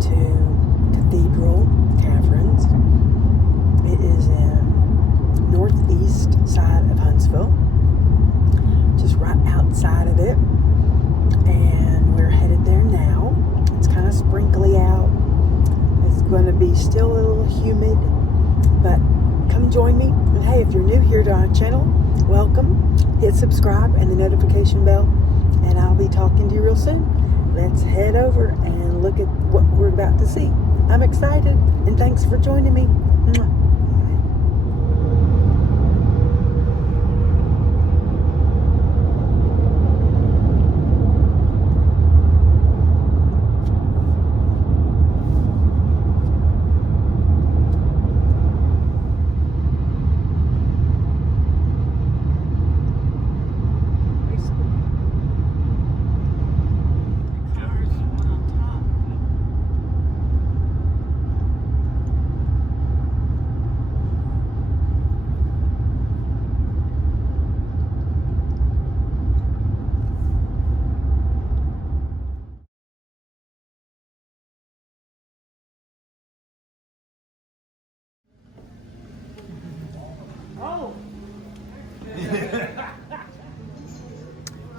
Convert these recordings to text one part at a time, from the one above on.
to Cathedral Caverns. It is in northeast side of Huntsville, just right outside of it, and we're headed there now. It's kind of sprinkly out. It's going to be still a little humid, but come join me. And hey, if you're new here to our channel, welcome. Hit subscribe and the notification bell, and I'll be talking to you real soon. Let's head over and look at what we're about to see. I'm excited, and thanks for joining me. Mwah.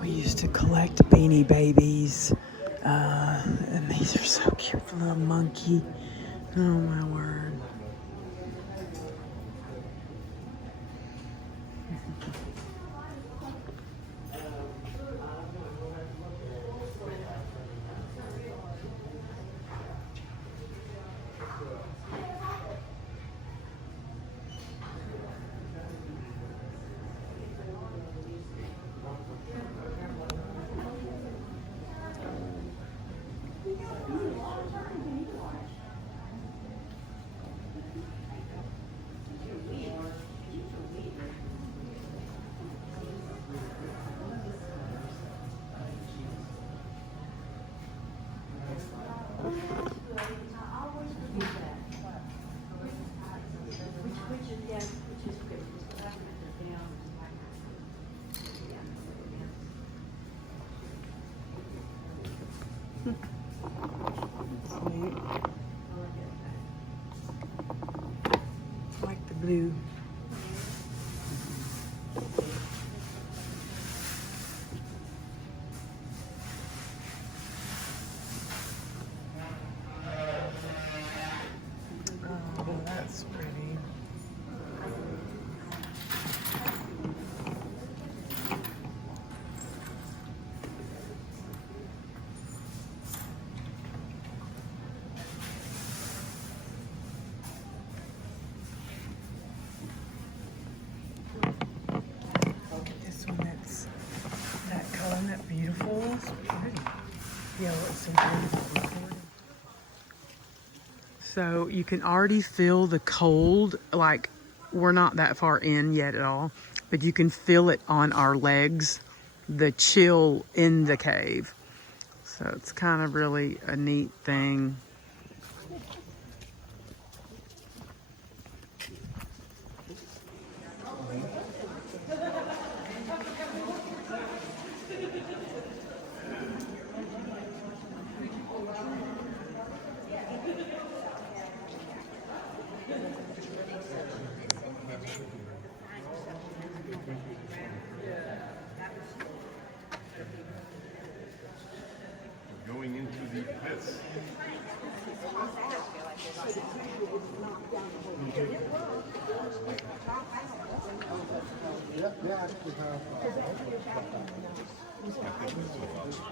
We used to collect Beanie Babies, and these are so cute. The little monkey. Oh my word. I like the blue. Oh, that's pretty. Beautiful. It's pretty. Yeah, it's so beautiful. So you can already feel the cold. Like, we're not that far in yet at all, but you can feel it on our legs, the chill in the cave. So it's kind of really a neat thing. Going into the pits.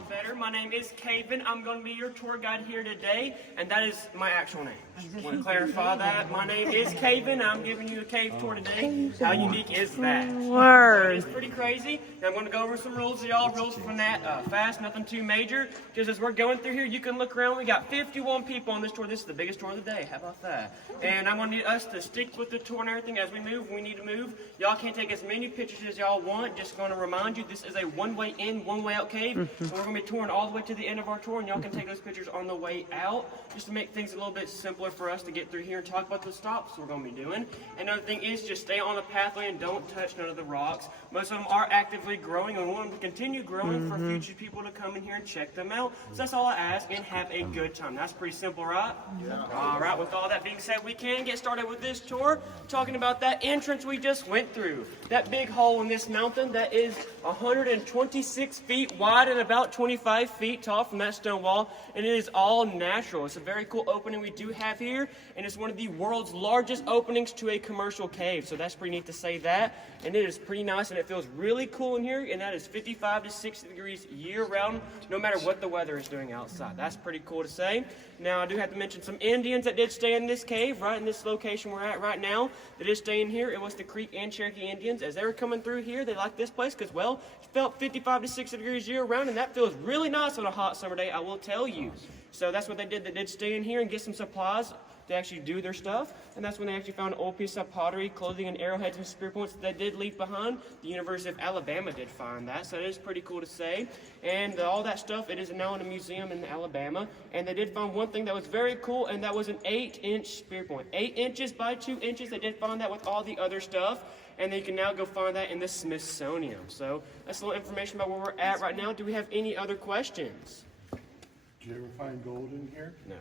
Better. My name is Caveman. I'm going to be your tour guide here today, and that is my actual name. Just want to clarify that. My name is Caveman. I'm giving you a cave tour today. How unique is that? Word. It's pretty crazy. Now I'm going to go over some rules, y'all. Rules from that fast, nothing too major. Just as we're going through here, you can look around. We got 51 people on this tour. This is the biggest tour of the day. How about that? And I'm going to need us to stick with the tour and everything as we move. We need to move. Y'all can take as many pictures as y'all want. Just going to remind you, this is a one-way in, one way out cave. And we're going to be touring all the way to the end of our tour, and y'all can take those pictures on the way out, just to make things a little bit simpler for us to get through here and talk about the stops we're going to be doing. Another thing is just stay on the pathway and don't touch none of the rocks. Most of them are actively growing, and we want them to continue growing for future people to come in here and check them out. So that's all I ask, and have a good time. That's pretty simple, right? Yeah. All right, with all that being said, we can get started with this tour, talking about that entrance we just went through. That big hole in this mountain that is 126 feet wide and about 25 feet tall from that stone wall, and it is all natural. It's a very cool opening we do have here, and it's one of the world's largest openings to a commercial cave, so that's pretty neat to say that. And it is pretty nice, and it feels really cool in here, and that is 55 to 60 degrees year-round, no matter what the weather is doing outside. That's pretty cool to say. Now, I do have to mention some Indians that did stay in this cave, right in this location we're at right now. They did stay in here. It was the Creek and Cherokee Indians. As they were coming through here, they liked this place because, well, it felt 55 to 60 degrees year-round, and that feels really nice on a hot summer day, I will tell you. So that's what they did. They did stay in here and get some supplies to actually do their stuff, and that's when they actually found an old piece of pottery, clothing, and arrowheads and spear points that they did leave behind. The University of Alabama did find that, so it is pretty cool to say. And all that stuff, it is now in a museum in Alabama, and they did find one thing that was very cool, and that was an 8-inch spear point. 8 inches by 2 inches. They did find that with all the other stuff, and they can now go find that in the Smithsonian. So that's a little information about where we're at right now. Do we have any other questions? Did you ever find gold in here? No.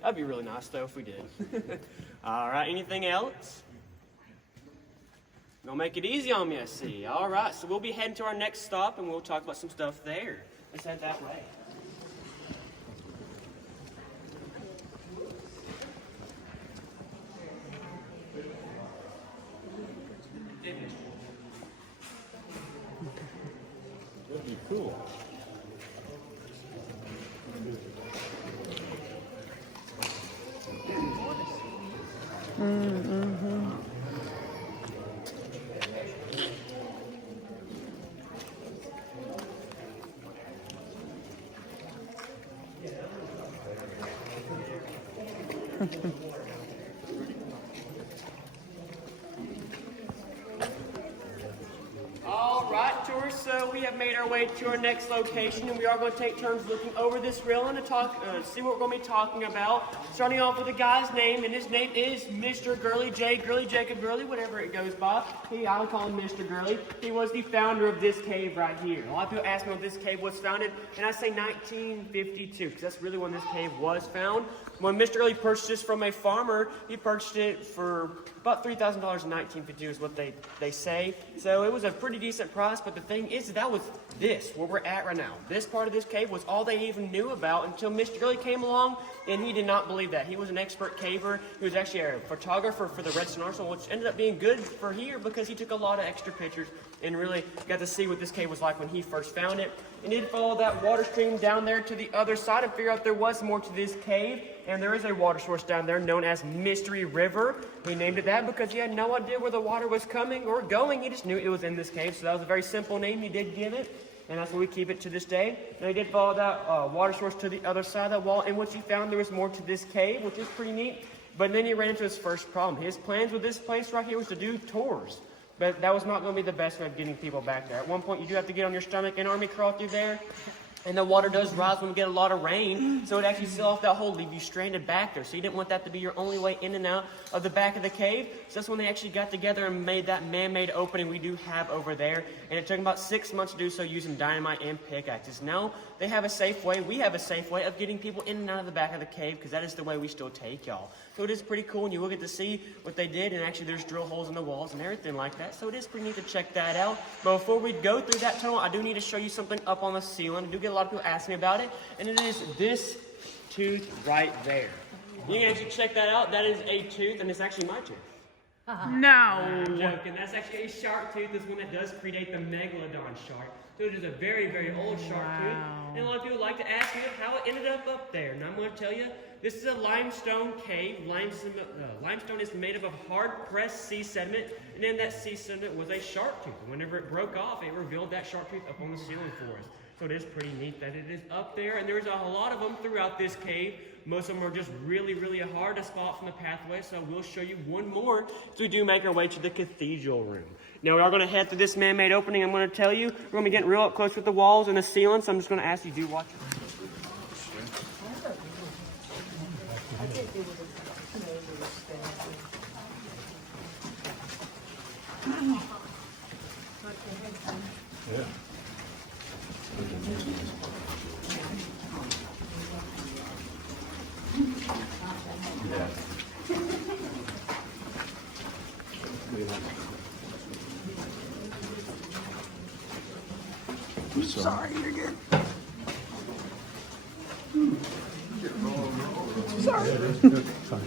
That'd be really nice, though, if we did. All right, anything else? Don't make it easy on me, I see. All right, so we'll be heading to our next stop, and we'll talk about some stuff there. Let's head that way. That'd be cool. All right, tourists, so we have made our way to our next location, and we are going to take turns looking over this railing to talk, see what we're going to be talking about. Starting off with the guy's name, and his name is Mr. Gurley, Jacob Gurley, whatever it goes by. I would call him Mr. Gurley. He was the founder of this cave right here. A lot of people ask me when this cave was founded, and I say 1952, because that's really when this cave was found. When Mr. Gurley purchased this from a farmer, he purchased it for about $3,000 in 1952 is what they say. So it was a pretty decent price, but the thing is that was this, where we're at right now. This part of this cave was all they even knew about until Mr. Gurley came along, and he did not believe that. He was an expert caver. He was actually a photographer for the Redstone Arsenal, which ended up being good for here because he took a lot of extra pictures and really got to see what this cave was like when he first found it. And he'd follow that water stream down there to the other side and figure out there was more to this cave. And there is a water source down there known as Mystery River. He named it that because he had no idea where the water was coming or going. He just knew it was in this cave. So that was a very simple name he did give it. And that's what we keep it to this day. And he did follow that water source to the other side of that wall, in which he found there was more to this cave, which is pretty neat. But then he ran into his first problem. His plans with this place right here was to do tours. But that was not going to be the best way of getting people back there. At one point, you do have to get on your stomach and army crawl through there. And the water does rise when we get a lot of rain, so it actually seal off that hole, leave you stranded back there. So you didn't want that to be your only way in and out of the back of the cave. So that's when they actually got together and made that man-made opening we do have over there. And it took about 6 months to do so using dynamite and pickaxes. Now they have a safe way, we have a safe way of getting people in and out of the back of the cave, because that is the way we still take y'all. So it is pretty cool, and you will get to see what they did, and actually there's drill holes in the walls and everything like that. So it is pretty neat to check that out. But before we go through that tunnel, I do need to show you something up on the ceiling. I do get a lot of people asking me about it, and it is this tooth right there. You can actually check that out. That is a tooth, and it's actually my tooth. No. I'm joking. That's actually a shark tooth. This one that does predate the megalodon shark. So it is a very, very old shark tooth. And a lot of people like to ask me how it ended up there. And I'm going to tell you, This is a limestone cave. Limestone is made up of hard-pressed sea sediment, and in that sea sediment was a shark tooth. Whenever it broke off, it revealed that shark tooth up on the ceiling for us. So it is pretty neat that it is up there, and there's a lot of them throughout this cave. Most of them are just really, really hard to spot from the pathway, so we'll show you one more as we do make our way to the Cathedral Room. Now we are going to head through this man-made opening. I'm going to tell you, we're going to be getting real up close with the walls and the ceiling, so I'm just going to ask you to watch it. Yeah. Sorry, you're good. Sorry. Fine.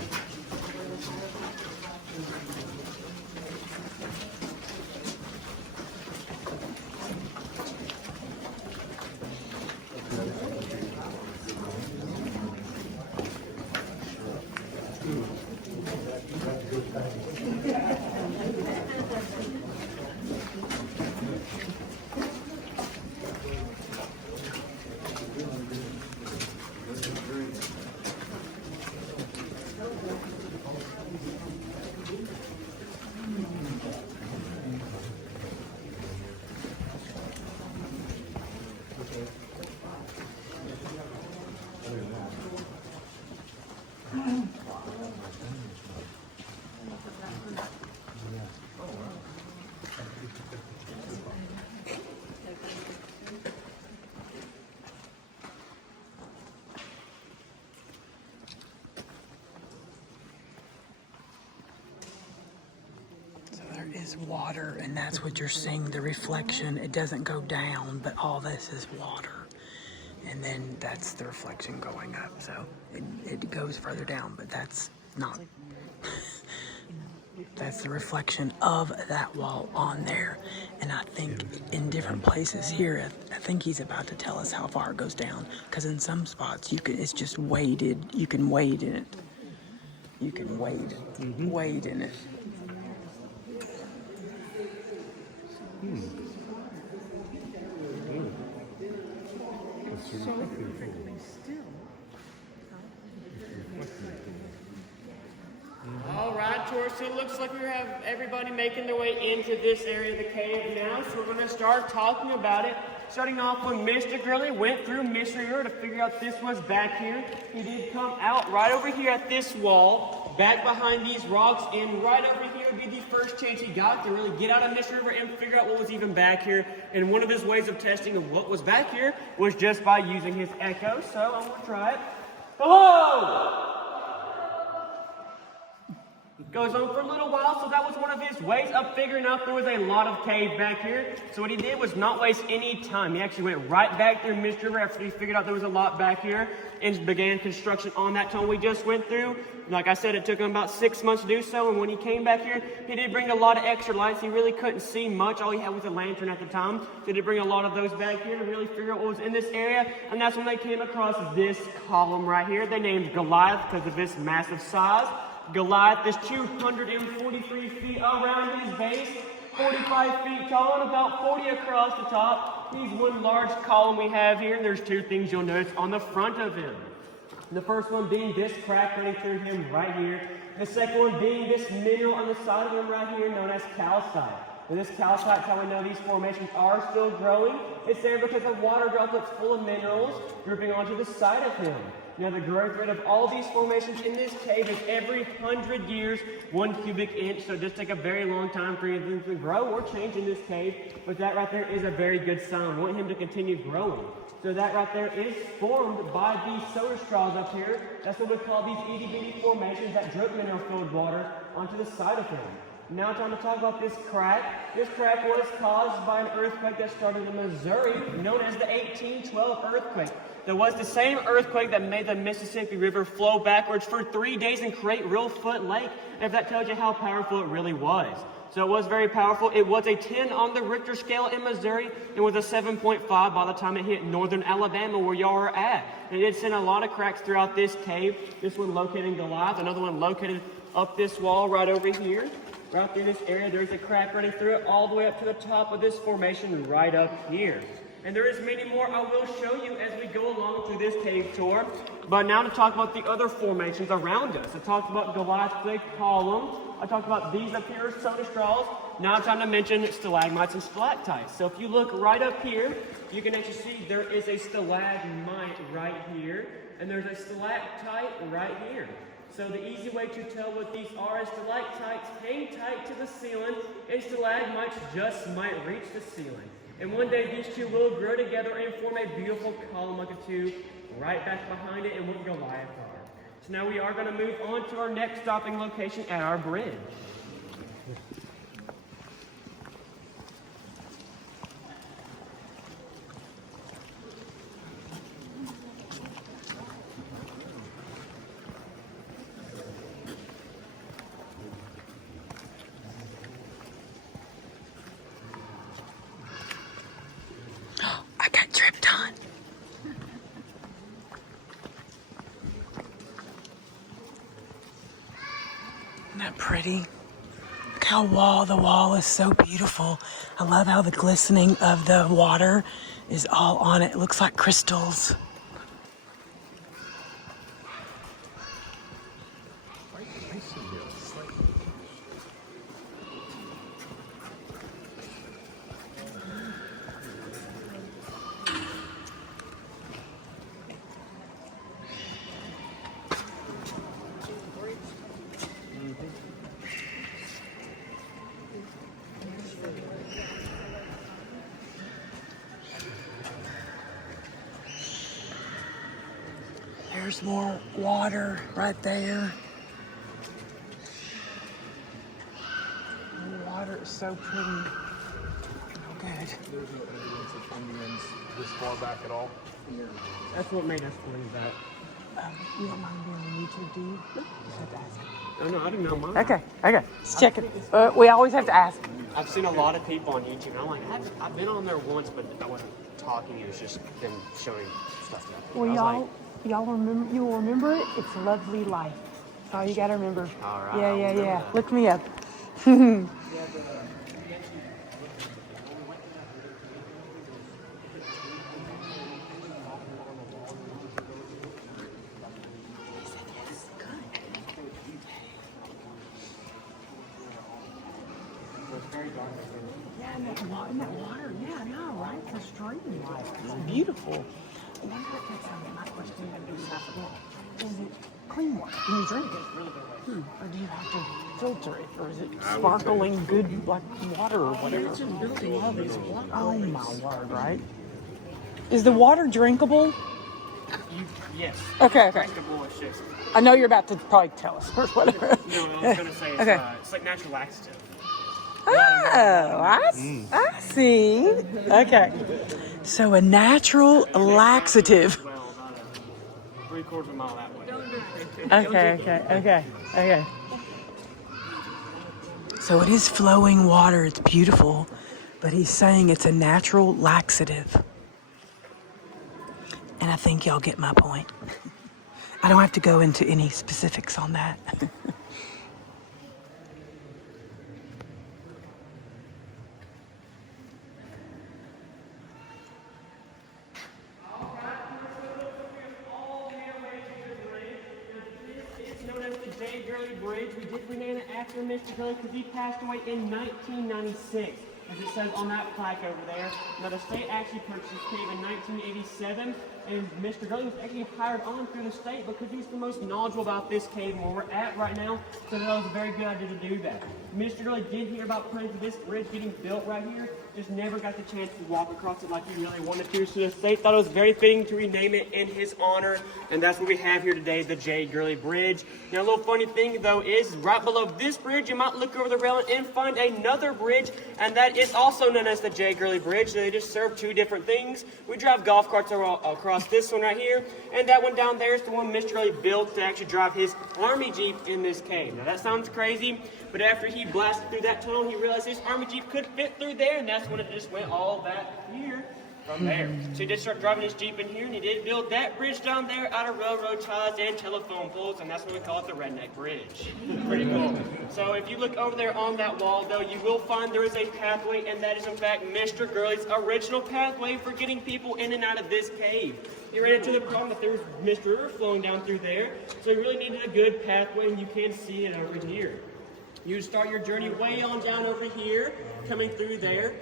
Is water, and that's what you're seeing, the reflection. It doesn't go down, but all this is water, and then that's the reflection going up, so it goes further down, but that's not that's the reflection of that wall on there. And I think in different places here, I think he's about to tell us how far it goes down, because in some spots it's just weighted. You can wade in it. You can wade in it. All right, tourists, so it looks like we have everybody making their way into this area of the cave now, so we're going to start talking about it. Starting off when Mr. Gurley went through Mystery River to figure out this was back here. He did come out right over here at this wall, back behind these rocks, and right over here would be the first chance he got to really get out of Mystery River and figure out what was even back here. And one of his ways of testing of what was back here was just by using his echo, so I'm going to try it. Hello! Goes on for a little while, so that was one of his ways of figuring out there was a lot of cave back here. So what he did was not waste any time. He actually went right back through Mystery River after he figured out there was a lot back here and began construction on that tunnel we just went through. Like I said, it took him about 6 months to do so, and when he came back here, he did bring a lot of extra lights. He really couldn't see much. All he had was a lantern at the time. So he did bring a lot of those back here to really figure out what was in this area, and that's when they came across this column right here. They named Goliath because of this massive size. Goliath is 243 feet around his base, 45 feet tall, and about 40 across the top. He's one large column we have here, and there's two things you'll notice on the front of him. The first one being this crack running through him right here. The second one being this mineral on the side of him right here known as calcite. And this calcite is how we know these formations are still growing. It's there because of water droplets full of minerals dripping onto the side of him. Now the growth rate of all these formations in this cave is every 100 years, 1 cubic inch. So it does take a very long time for them to grow or change in this cave. But that right there is a very good sign. We want him to continue growing. So that right there is formed by these soda straws up here. That's what we call these itty bitty formations that drip mineral filled water onto the side of him. Now time to talk about this crack. This crack was caused by an earthquake that started in Missouri, known as the 1812 earthquake. There was the same earthquake that made the Mississippi River flow backwards for 3 days and create Real Foot Lake. And if that tells you how powerful it really was. So it was very powerful. It was a 10 on the Richter scale in Missouri and was a 7.5 by the time it hit northern Alabama where y'all are at. And it did send a lot of cracks throughout this cave. This one located in Goliath, another one located up this wall right over here. Right through this area, there's a crack running through it all the way up to the top of this formation right up here. And there is many more I will show you as we go along through this cave tour. But now to talk about the other formations around us. I talked about Goliath clay columns. I talked about these up here, soda straws. Now it's time to mention stalagmites and stalactites. So if you look right up here, you can actually see there is a stalagmite right here, and there's a stalactite right here. So the easy way to tell what these are is stalactites hang tight to the ceiling, and stalagmites just might reach the ceiling. And one day these two will grow together and form a beautiful column like the two right back behind it and what Goliath are. So now we are going to move on to our next stopping location at our bridge. I got dripped on. Isn't that pretty? Look how the wall is so beautiful. I love how the glistening of the water is all on it. It looks like crystals. There's more water right there. The water is so pretty. Oh, good. There's no evidence of Indians this far back at all. That's what made us believe that. You don't mind being on YouTube, do you? No, just have to ask. Oh, no, I didn't know mine. Okay. Just check it. We always have to ask. I've seen a lot of people on YouTube, and I'm like, I've been on there once, but I wasn't talking. It was just them showing stuff. Well, y'all remember? You will remember it. It's LoveLeigh. That's all you gotta remember. All right. Yeah. Look me up. Yeah, in that water. Yeah, I know, right? It's a stream light. It's beautiful. I wonder if that's something my question is it clean water? Can you drink it? Or do you have to filter it? Or is it sparkling good like water or whatever? It's just building all these water. Oh my word, right? Is the water drinkable? Yes. Okay. Drinkable, it's just. I know you're about to probably tell us or whatever. No, I was going to say it's like natural laxative. Oh, I see. Okay. So a natural laxative. Well, about 3/4 mile that way. Okay. So it is flowing water. It's beautiful. But he's saying it's a natural laxative. And I think y'all get my point. I don't have to go into any specifics on that. Gurley Bridge. We did rename it after Mr. Gurley because he passed away in 1996, as it says on that plaque over there. Now the state actually purchased this cave in 1987, and Mr. Gurley was actually hired on through the state because he's the most knowledgeable about this cave and where we're at right now, so that was a very good idea to do that. Mr. Gurley did hear about plans of this bridge getting built right here, just never got the chance to walk across it like he really wanted to, so the state thought it was very fitting to rename it in his honor, and that's what we have here today, the J. Gurley Bridge. Now a little funny thing though is right below this bridge you might look over the railing and find another bridge, and that is also known as the J. Gurley Bridge. They just serve two different things. We drive golf carts across across this one right here, and that one down there is the one Mr. Gurley built to actually drive his army jeep in this cave. Now that sounds crazy, but after he blasted through that tunnel, he realized his army jeep could fit through there, and that's when it just went all that here from there. So he did start driving his jeep in here, and he did build that bridge down there out of railroad ties and telephone poles, and that's what we call it, the Redneck Bridge. Pretty cool. So if you look over there on that wall, though, you will find there is a pathway, and that is in fact Mr. Gurley's original pathway for getting people in and out of this cave. He ran into the problem that there was Mr. River flowing down through there, so he really needed a good pathway, and you can see it over here. You start your journey way on down over here, coming through there,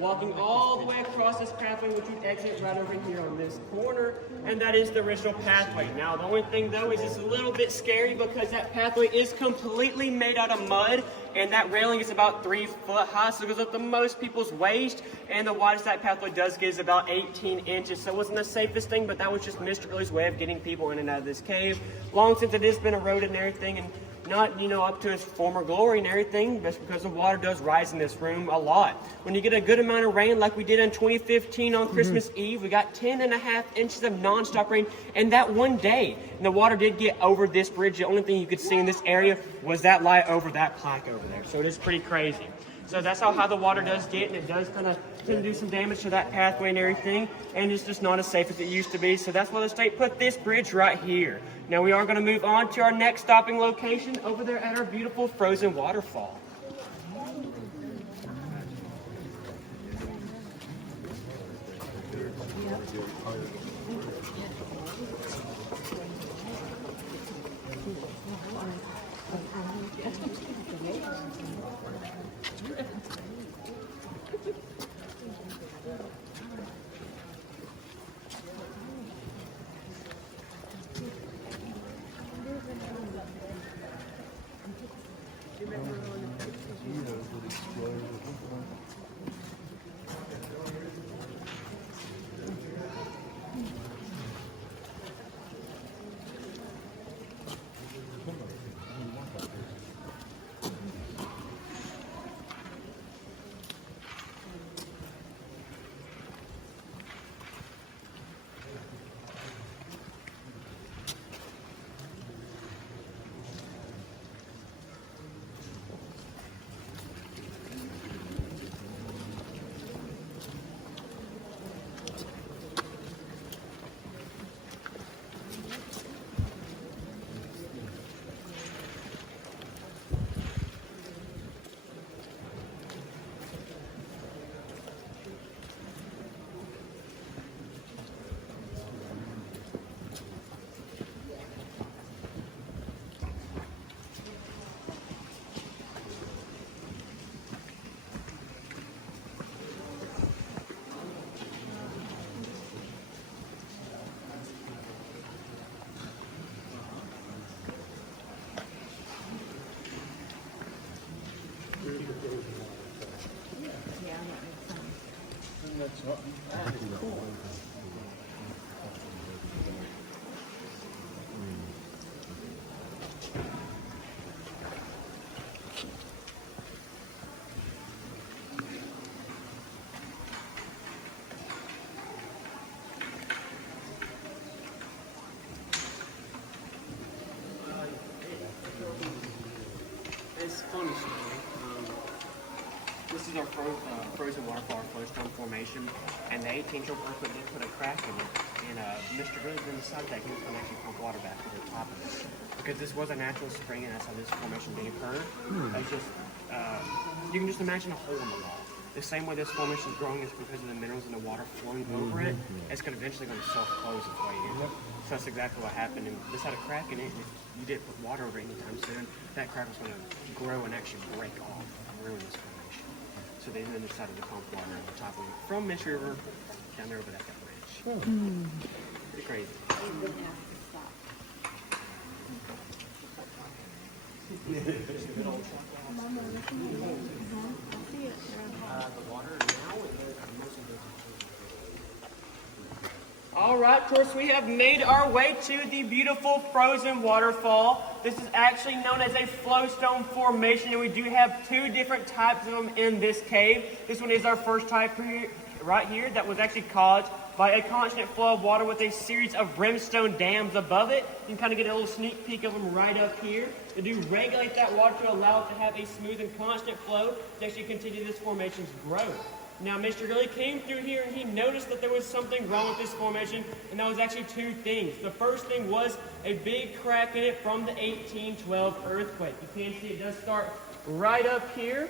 walking all the way across this pathway, which would exit right over here on this corner, and that is the original pathway. Now, the only thing, though, is it's a little bit scary because that pathway is completely made out of mud, and that railing is about 3 foot high, so it goes up to most people's waist, and the widest that pathway does get is about 18 inches, so it wasn't the safest thing, but that was just Mr. Gurley's way of getting people in and out of this cave, long since it has been eroded and everything, and not, up to its former glory and everything, just because the water does rise in this room a lot. When you get a good amount of rain, like we did in 2015 on Christmas Eve, we got 10.5 inches of nonstop rain, and that one day, and the water did get over this bridge. The only thing you could see in this area was that light over that plaque over there. So it is pretty crazy. So that's how high the water does get, and it does kind of tend to do some damage to that pathway and everything, and it's just not as safe as it used to be. So that's why the state put this bridge right here. Now we are going to move on to our next stopping location over there at our beautiful frozen waterfall. It's a funny story. This is our frozen waterfall, Flowstone formation, and the 18-inch earthquake did put a crack in it, and Mr. Gurley then decided that he was going to actually pump water back to the top of it. Because this was a natural spring, and that's how this formation did occur. It's just, you can just imagine a hole in the wall. The same way this formation is growing is because of the minerals in the water flowing over it. It's eventually going to self-close its way in. So that's exactly what happened. And this had a crack in it, and if you didn't put water over it anytime soon, that crack was going to grow and actually break off and ruin this formation. So they then decided to pump water on the top of it from Miss River down there over that bridge. Pretty crazy. All right, tourists, we have made our way to the beautiful frozen waterfall. This is actually known as a Flowstone formation, and we do have two different types of them in this cave. This one is our first type right here that was actually caused by a constant flow of water with a series of Rimstone Dams above it. You can kind of get a little sneak peek of them right up here. They do regulate that water to allow it to have a smooth and constant flow to actually continue this formation's growth. Now, Mr. Gurley came through here and he noticed that there was something wrong with this formation, and that was actually two things. The first thing was a big crack in it from the 1812 earthquake. You can see it does start right up here,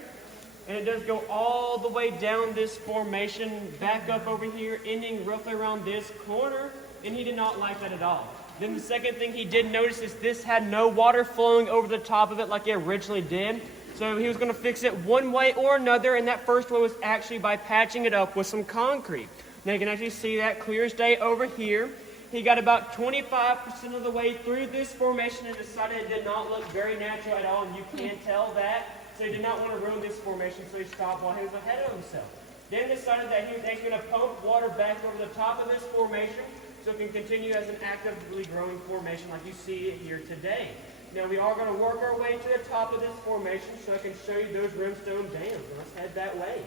and it does go all the way down this formation, back up over here, ending roughly around this corner, and he did not like that at all. Then the second thing he did notice is this had no water flowing over the top of it like it originally did. So he was going to fix it one way or another, and that first way was actually by patching it up with some concrete. Now you can actually see that clear as day over here. He got about 25% of the way through this formation and decided it did not look very natural at all, and you can tell that. So he did not want to ruin this formation, so he stopped while he was ahead of himself. Then decided that he was actually going to pump water back over the top of this formation so it can continue as an actively growing formation like you see it here today. Now we are going to work our way to the top of this formation so I can show you those Rimstone Dams. Let's head that way.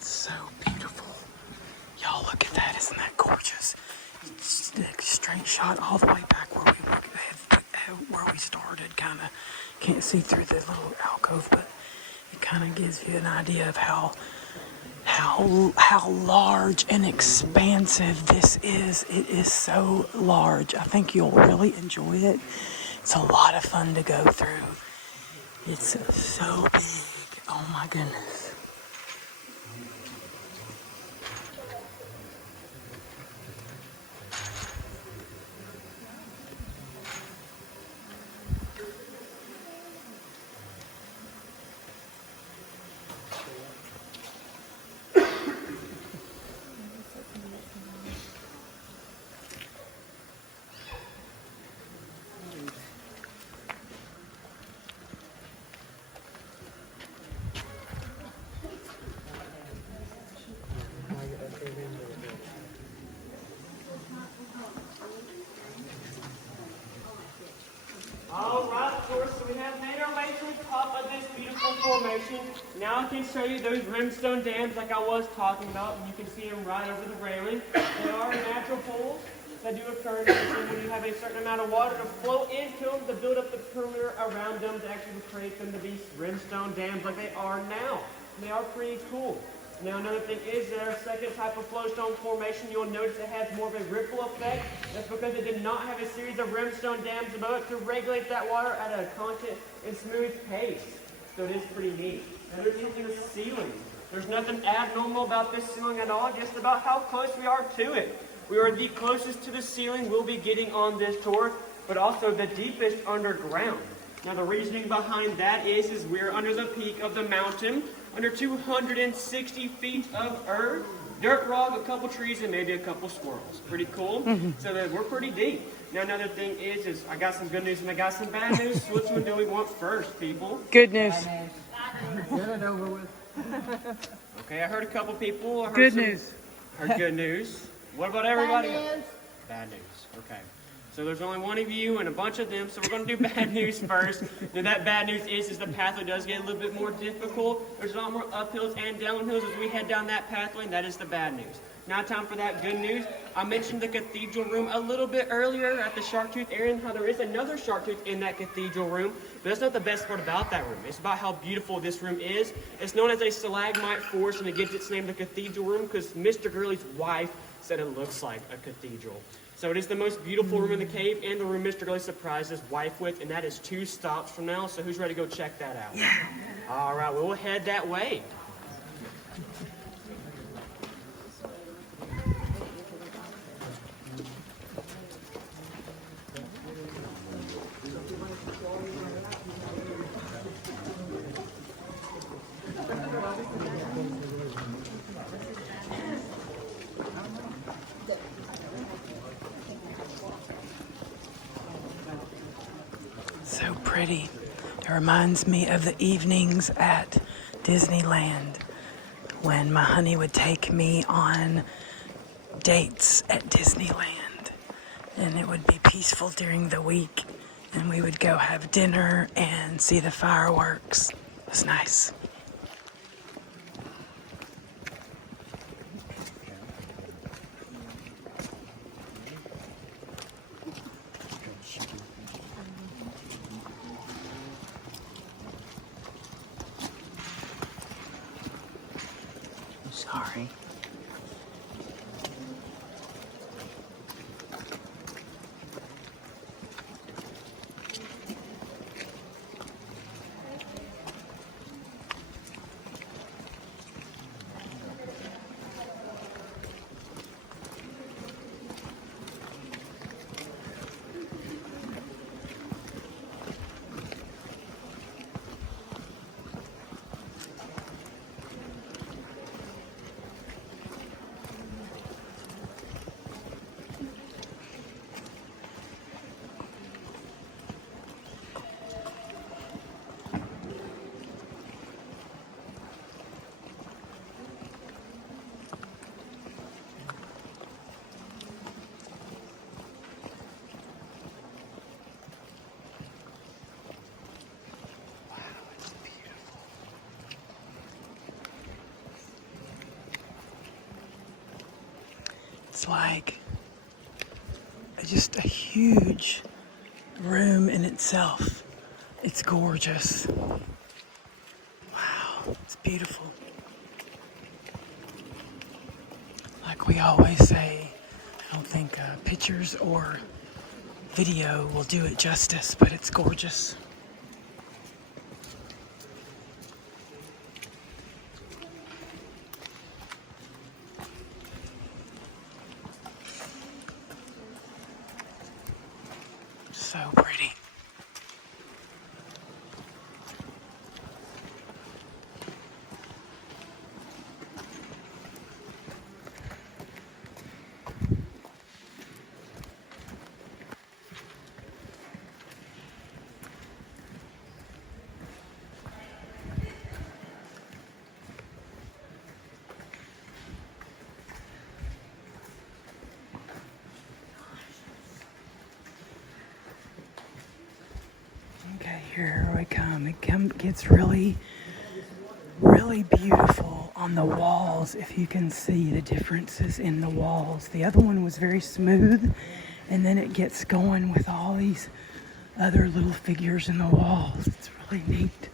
So beautiful. Y'all look at that, isn't that gorgeous? It's a straight shot all the way back where we started. Kind of can't see through the little alcove, but it kind of gives you an idea of how large and expansive this is. It is so large. I think you'll really enjoy it. It's a lot of fun to go through. It's so big. Oh my goodness. Alright, of course, so we have made our way to the top of this beautiful formation. Now I can show you those Rimstone Dams like I was talking about, and you can see them right over the railing. They are natural pools that do occur when you have a certain amount of water to flow into them to build up the perimeter around them to actually create them to be Rimstone Dams like they are now. And they are pretty cool. Now another thing is their second type of flowstone formation, you'll notice it has more of a ripple effect. That's because it did not have a series of Rimstone Dams above it to regulate that water at a constant and smooth pace. So it is pretty neat. Another thing is the ceiling. There's nothing abnormal about this ceiling at all, just about how close we are to it. We are the closest to the ceiling we'll be getting on this tour, but also the deepest underground. Now the reasoning behind that is we're under the peak of the mountain, under 260 feet of earth, dirt rock, a couple trees, and maybe a couple squirrels. Pretty cool. So that we're pretty deep. Now another thing is I got some good news and I got some bad news. So which one do we want first, people? Good news. Get it over with. Okay, I heard a couple people. I heard Good news. Heard good news. What about everybody else? Bad news. Bad news. Okay. So there's only one of you and a bunch of them, so we're going to do bad news first. Now that bad news is the pathway does get a little bit more difficult. There's a lot more uphills and downhills as we head down that pathway, and that is the bad news. Now time for that good news. I mentioned the Cathedral Room a little bit earlier at the Sharktooth area, and how there is another Sharktooth in that Cathedral Room, but that's not the best part about that room. It's about how beautiful this room is. It's known as a stalagmite forest, and it gets its name the Cathedral Room because Mr. Gurley's wife said it looks like a cathedral. So it is the most beautiful room in the cave and the room Mr. Gurley surprised his wife with, and that is 2 stops from now. So who's ready to go check that out? Yeah. All right, we'll head that way. pretty. It reminds me of the evenings at Disneyland when my honey would take me on dates at Disneyland. And it would be peaceful during the week. And we would go have dinner and see the fireworks. It was nice. Sorry. It's like just a huge room in itself. It's gorgeous. Wow, it's beautiful. Like we always say, I don't think pictures or video will do it justice, but it's gorgeous. So pretty. Okay, here we come. It gets really, really beautiful on the walls, if you can see the differences in the walls. The other one was very smooth, and then it gets going with all these other little figures in the walls. It's really neat.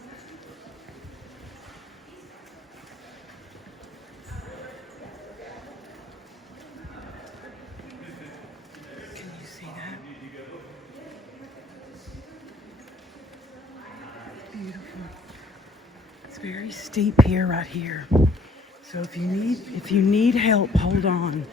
Can you see that? Beautiful. It's very steep here, right here. So if you need help, hold on.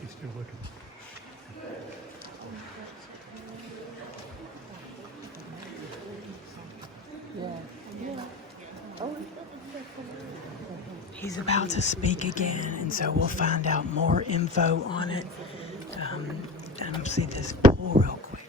He's still looking. He's about to speak again, and so we'll find out more info on it. And see this pool real quick.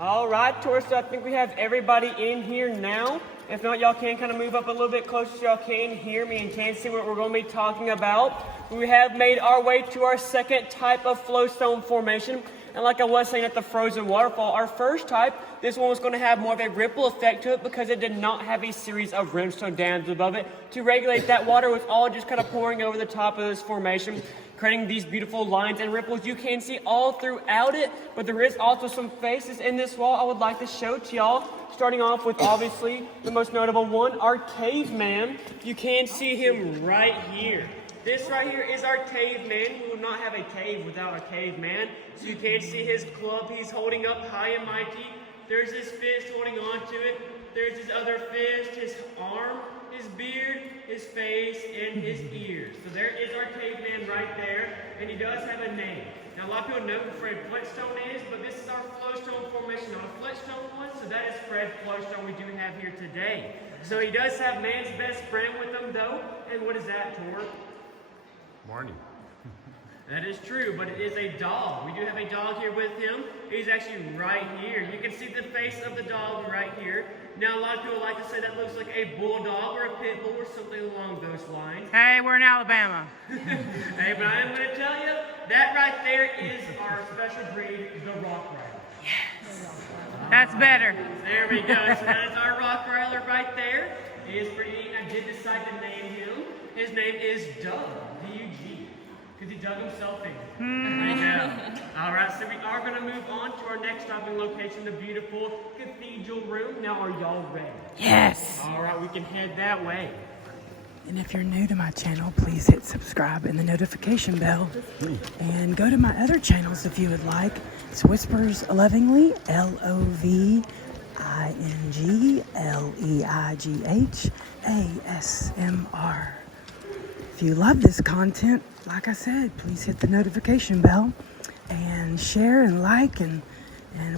All right, tourists, I think we have everybody in here now. If not, y'all can kind of move up a little bit closer so y'all can hear me and can see what we're going to be talking about. We have made our way to our second type of flowstone formation. And like I was saying at the frozen waterfall, our first type, this one was going to have more of a ripple effect to it because it did not have a series of rimstone dams above it to regulate that water. It was all just kind of pouring over the top of this formation, creating these beautiful lines and ripples you can see all throughout it. But there is also some faces in this wall I would like to show to y'all. Starting off with obviously the most notable one, our Caveman. You can see him right here. This right here is our Caveman. We will not have a cave without a Caveman. So you can see his club he's holding up high and mighty. There's his fist holding on to it. There's his other fist, his arm, his beard, his face, and his ears. So there is our Caveman right there, and he does have a name. Now a lot of people know who Fred Flowstone is, but this is our Flowstone formation, not a Flowstone one, so that is Fred Flowstone we do have here today. So he does have man's best friend with him though, and what is that, Tor? Marnie. That is true, but it is a dog. We do have a dog here with him. He's actually right here. You can see the face of the dog right here. Now, a lot of people like to say that looks like a bulldog or a pit bull or something along those lines. Hey, we're in Alabama. Hey, but I am going to tell you, that right there is our special breed, the Rottweiler. Yes. That's better. There we go. So that is our Rottweiler right there. He is pretty neat. I did decide to name him. His name is Doug, D-U-G, because he dug himself in. There you go. All right, so we are going to move on to our next stopping location, the beautiful Cathedral Room. Now, are y'all ready? Yes. All right, we can head that way. And if you're new to my channel, please hit subscribe and the notification bell. And go to my other channels if you would like. It's Whispers LoveLeigh, LoveLeigh ASMR. If you love this content, like I said, please hit the notification bell and share and like and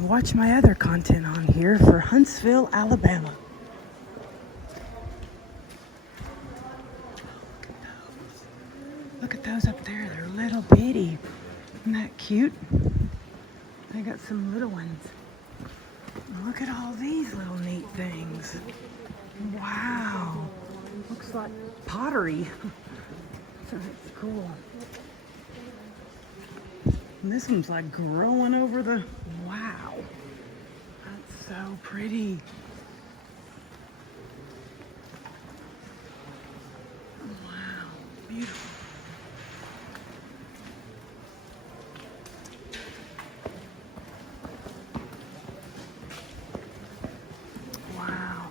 watch my other content on here for Huntsville, Alabama. Look at those up there. They're little bitty. Isn't that cute? I got some little ones. Look at all these little neat things. Wow. Looks like pottery. That's cool. And this one's like growing over the... Wow. That's so pretty. Wow. Beautiful. Wow.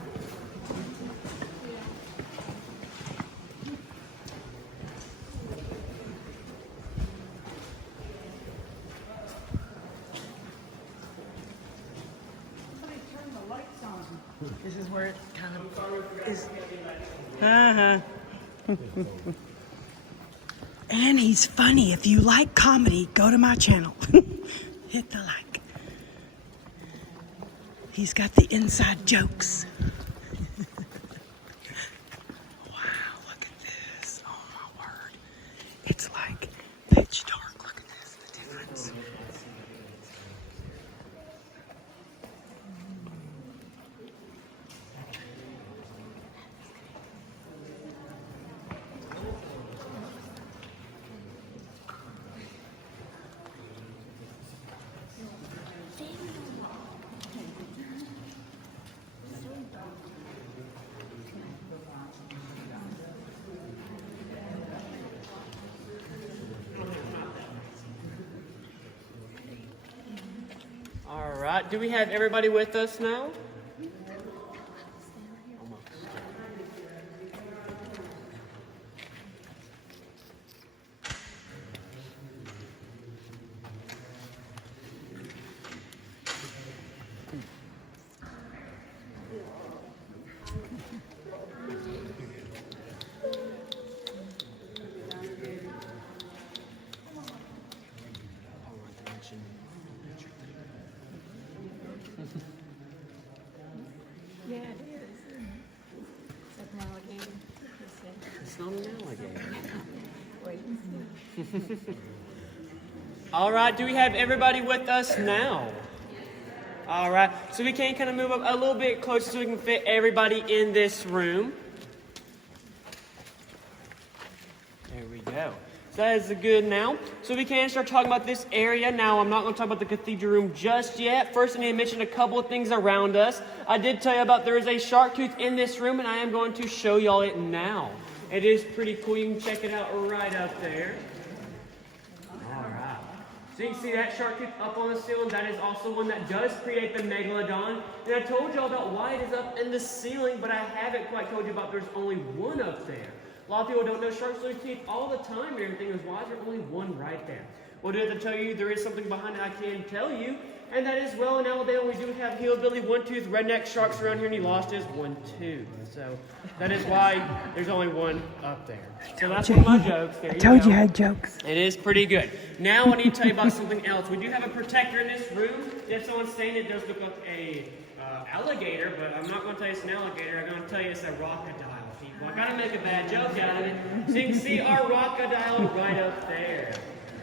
This is where it kind of is. And he's funny. If you like comedy, go to my channel. Hit the like. He's got the inside jokes. Wow, look at this. Oh my word. It's like pitch dark. Look at this, the difference. All right, do we have everybody with us now? Yeah, it is. It's like an alligator. It's not an alligator. Wait. All right, do we have everybody with us now? All right, so we can kind of move up a little bit closer so we can fit everybody in this room. There we go. So that is good now. So we can start talking about this area. Now, I'm not going to talk about the Cathedral Room just yet. First, I need to mention a couple of things around us. I did tell you about there is a shark tooth in this room, and I am going to show y'all it now. It is pretty cool. You can check it out right up there. All right. So you can see that shark tooth up on the ceiling. That is also one that does predate the Megalodon. And I told y'all about why it is up in the ceiling, but I haven't quite told you about there's only one up there. A lot of people don't know sharks lose teeth all the time and everything. Is why is there only one right there? Well, to tell you there is something behind it I can tell you, and that is, well, in Alabama we do have hillbilly one-tooth redneck sharks around here, and he lost his one tooth. So that is why there's only one up there. So that's one of my jokes. There I told you I had jokes. It is pretty good. Now I need to tell you about something else. We do have a protector in this room. If someone's saying it does look like a alligator, but I'm not going to tell you it's an alligator. I'm going to tell you it's a crocodile. Well, I gotta make a bad joke out of it. So you can see our crocodile right up there.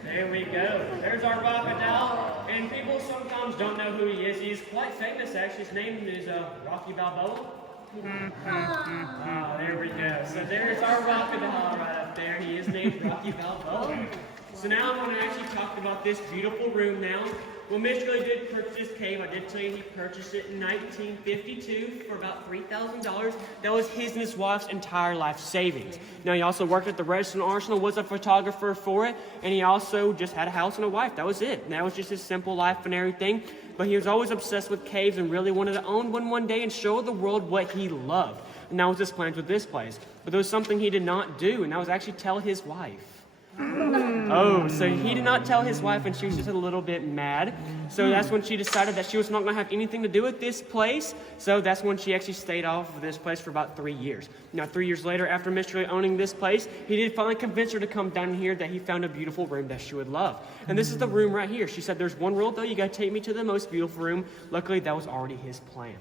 There we go. There's our crocodile. And people sometimes don't know who he is. He's quite famous, actually. His name is Rocky Balboa. Oh, there we go. So there's our crocodile right up there. He is named Rocky Balboa. So now I'm going to actually talk about this beautiful room now. Well, Mr. Gurley did purchase this cave. I did tell you he purchased it in 1952 for about $3,000. That was his and his wife's entire life savings. Now, he also worked at the Redstone Arsenal, was a photographer for it, and he also just had a house and a wife. That was it. And that was just his simple life and everything. But he was always obsessed with caves and really wanted to own one day and show the world what he loved. And that was his plans with this place. But there was something he did not do, and that was actually tell his wife. Oh, so he did not tell his wife, and she was just a little bit mad. So that's when she decided that she was not going to have anything to do with this place. So that's when she actually stayed off of this place for about 3 years. Now, 3 years later, after Mr. Gurley owning this place, he did finally convince her to come down here, that he found a beautiful room that she would love. And this is the room right here. She said, there's one rule, though. You got to take me to the most beautiful room. Luckily, that was already his plan.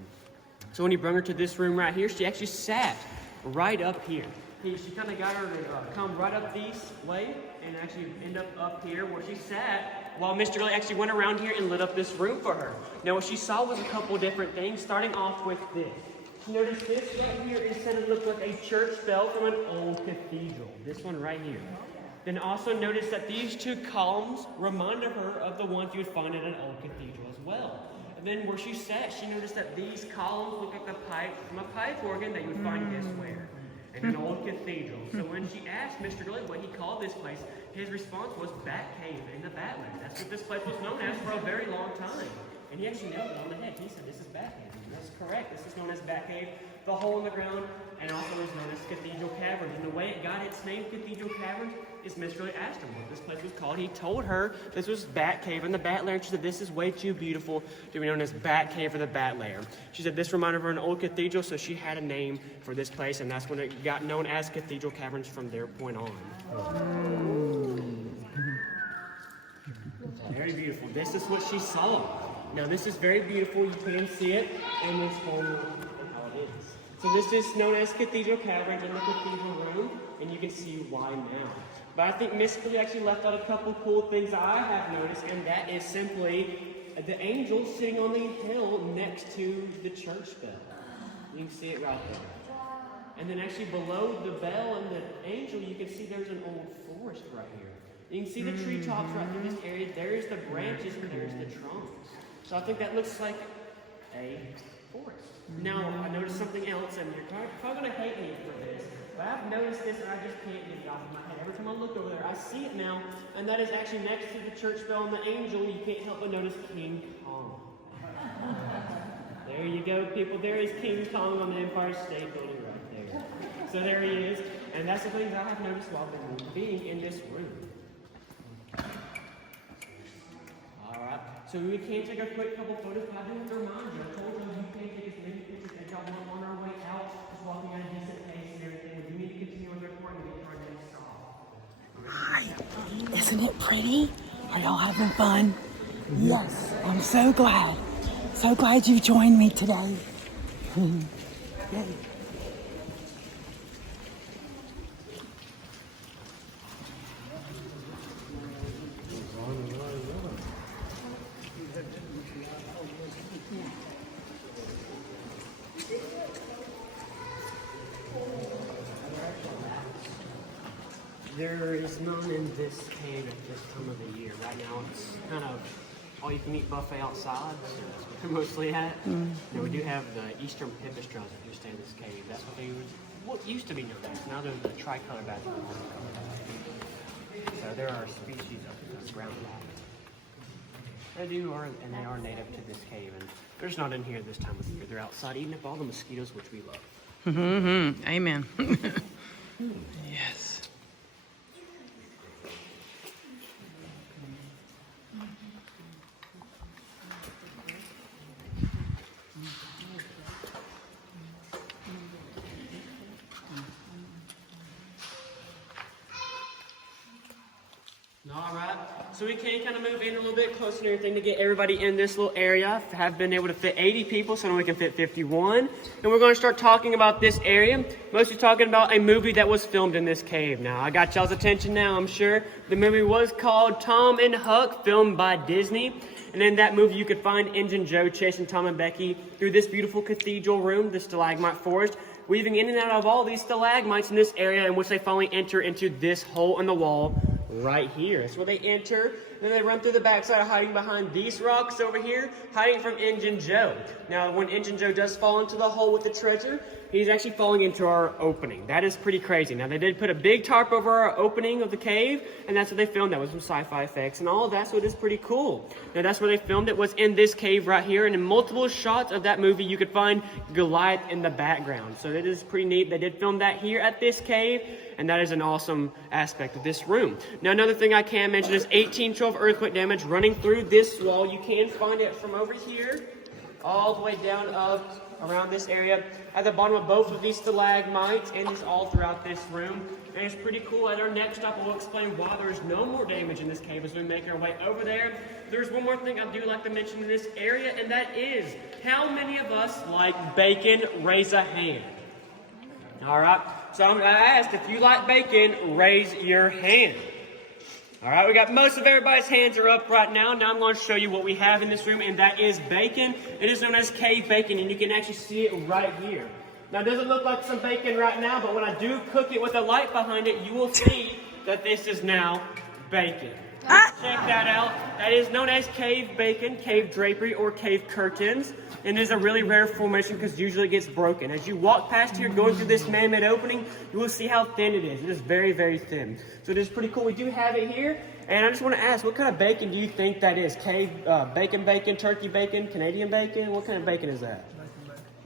So when he brought her to this room right here, she actually sat right up here. She kind of got her to come right up this way and actually end up here where she sat while Mr. Gurley actually went around here and lit up this room for her. Now what she saw was a couple different things, starting off with this. She noticed this right here is said to look like a church bell from an old cathedral. This one right here. Then also notice that these two columns reminded her of the ones you would find in an old cathedral as well. And then where she sat, she noticed that these columns look like a pipe from a pipe organ that you would find guess where? In an old cathedral. So when she asked Mr. Gurley what he called this place, his response was Bat Cave in the Batland. That's what this place was known as for a very long time. And he actually nailed it on the head. He said, this is Bat Cave. And that's correct. This is known as Bat Cave, the hole in the ground, and also is known as Cathedral Caverns. And the way it got its name, Cathedral Caverns, is Mr. Gurley asked him what this place was called. He told her this was Bat Cave in the Bat Lair. She said, this is way too beautiful to be known as Bat Cave or the Bat Lair. She said this reminded her of an old cathedral, so she had a name for this place, and that's when it got known as Cathedral Caverns from their point on. Very beautiful. This is what she saw. Now this is very beautiful. You can see it in this corner and how it is. So this is known as Cathedral Caverns in the Cathedral Room, and you can see why now. But I think Miss Gurley actually left out a couple cool things I have noticed, and that is simply the angel sitting on the hill next to the church bell. You can see it right there. And then actually below the bell and the angel, you can see there's an old forest right here. You can see the treetops right through this area. There's the branches and there's the trunks. So I think that looks like a forest. Now, I noticed something else, and you're probably going to hate me for this, but I've noticed this and I just can't get it off of my head. Every time I look over there, I see it now, and that is actually next to the church bell and the angel. You can't help but notice King Kong. There you go, people. There is King Kong on the Empire State Building right there. So there he is, and that's the thing that I have noticed while being in this room. Alright, so we can take a quick couple photos, but I do have to remind you, I told you you can take as many pictures as y'all want on our way out, just walking at a decent pace and everything. We do need to continue on the recording to get to our next stop. Hi, isn't it pretty? Are y'all having fun? Yes, I'm so glad. So glad you joined me today. Yay. There is none in this cave at this time of the year. Right now, it's kind of all-you-can-eat buffet outside, so that's what they're mostly at. Now, we do have the eastern pipistrelles if you stay in this cave. That's what they what used to be known as. Now they're the tricolor badger. So there are species of ground rat. They are native to this cave, and they're just not in here this time of the year. They're outside eating up all the mosquitoes, which we love. Amen. Yes. All right, so we can kind of move in a little bit closer and everything to get everybody in this little area. Have been able to fit 80 people, so now we can fit 51. And we're going to start talking about this area. Mostly talking about a movie that was filmed in this cave. Now, I got y'all's attention now, I'm sure. The movie was called Tom and Huck, filmed by Disney. And in that movie, you could find Injun Joe chasing Tom and Becky through this beautiful cathedral room, the stalagmite forest, weaving in and out of all these stalagmites in this area, in which they finally enter into this hole in the wall right here. That's where they enter, and then they run through the backside, hiding behind these rocks over here, hiding from Injun Joe. Now, when Injun Joe does fall into the hole with the treasure, he's actually falling into our opening. That is pretty crazy. Now, they did put a big tarp over our opening of the cave, and that's what they filmed. That was some sci-fi effects and all of that, so it is pretty cool. Now, that's where they filmed it, was in this cave right here, and in multiple shots of that movie, you could find Goliath in the background. So it is pretty neat. They did film that here at this cave, and that is an awesome aspect of this room. Now, another thing I can mention is 1812 earthquake damage running through this wall. You can find it from over here all the way down up around this area at the bottom of both of these stalagmites, and it's all throughout this room. And it's pretty cool. At our next stop, we'll explain why there's no more damage in this cave as we make our way over there. There's one more thing I do like to mention in this area, and that is, how many of us like bacon? Raise a hand. All right, so I asked, if you like bacon, raise your hand. All right, we got most of everybody's hands are up right now. Now I'm going to show you what we have in this room, and that is bacon. It is known as cave bacon, and you can actually see it right here. Now, it doesn't look like some bacon right now, but when I do cook it with a light behind it, you will see that this is now bacon. Check that out. That is known as cave bacon, cave drapery, or cave curtains. And it is a really rare formation because usually it gets broken. As you walk past here, going through this man-made opening, you will see how thin it is. It is very, very thin. So it is pretty cool. We do have it here. And I just want to ask, what kind of bacon do you think that is? Cave bacon, turkey bacon, Canadian bacon? What kind of bacon is that?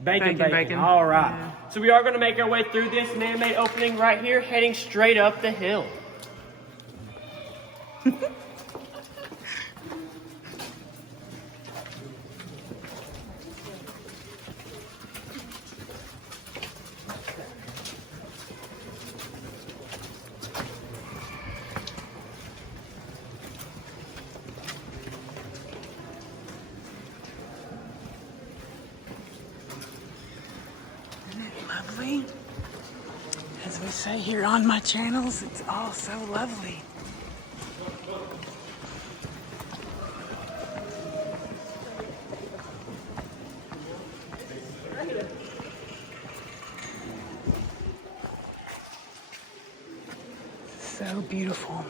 Bacon. All right. Yeah. So we are going to make our way through this man-made opening right here, heading straight up the hill. Lovely. As we say here on my channels, it's all so lovely. So beautiful.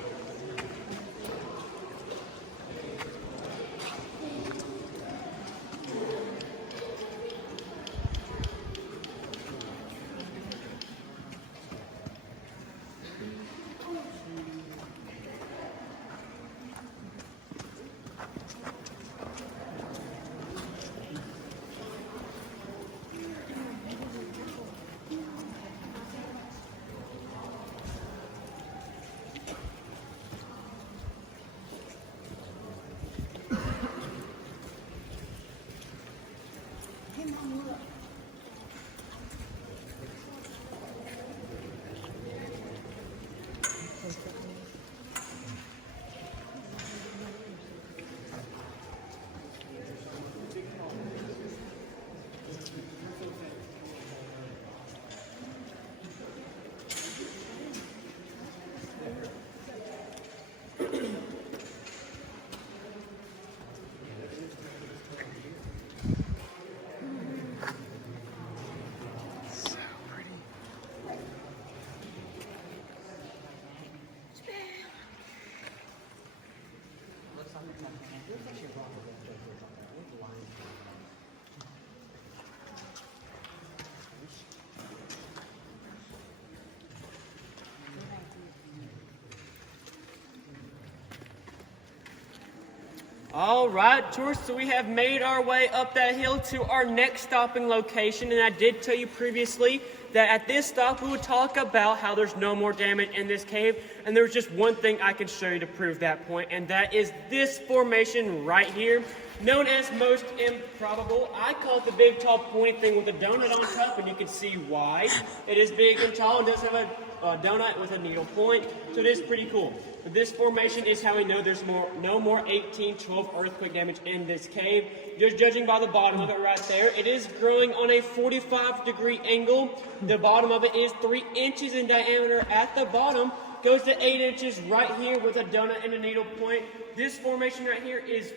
All right, tourists, so we have made our way up that hill to our next stopping location, and I did tell you previously that at this stop we would talk about how there's no more damage in this cave, and there's just one thing I can show you to prove that point, and that is this formation right here, known as most improbable. I call it the big, tall, pointy thing with a donut on top, and you can see why. It is big and tall and does have a donut with a needle point, so it is pretty cool. But this formation is how we know there's no more 1812 earthquake damage in this cave. Just judging by the bottom of it right there, it is growing on a 45-degree angle. The bottom of it is 3 inches in diameter at the bottom, goes to 8 inches right here with a donut and a needle point. This formation right here is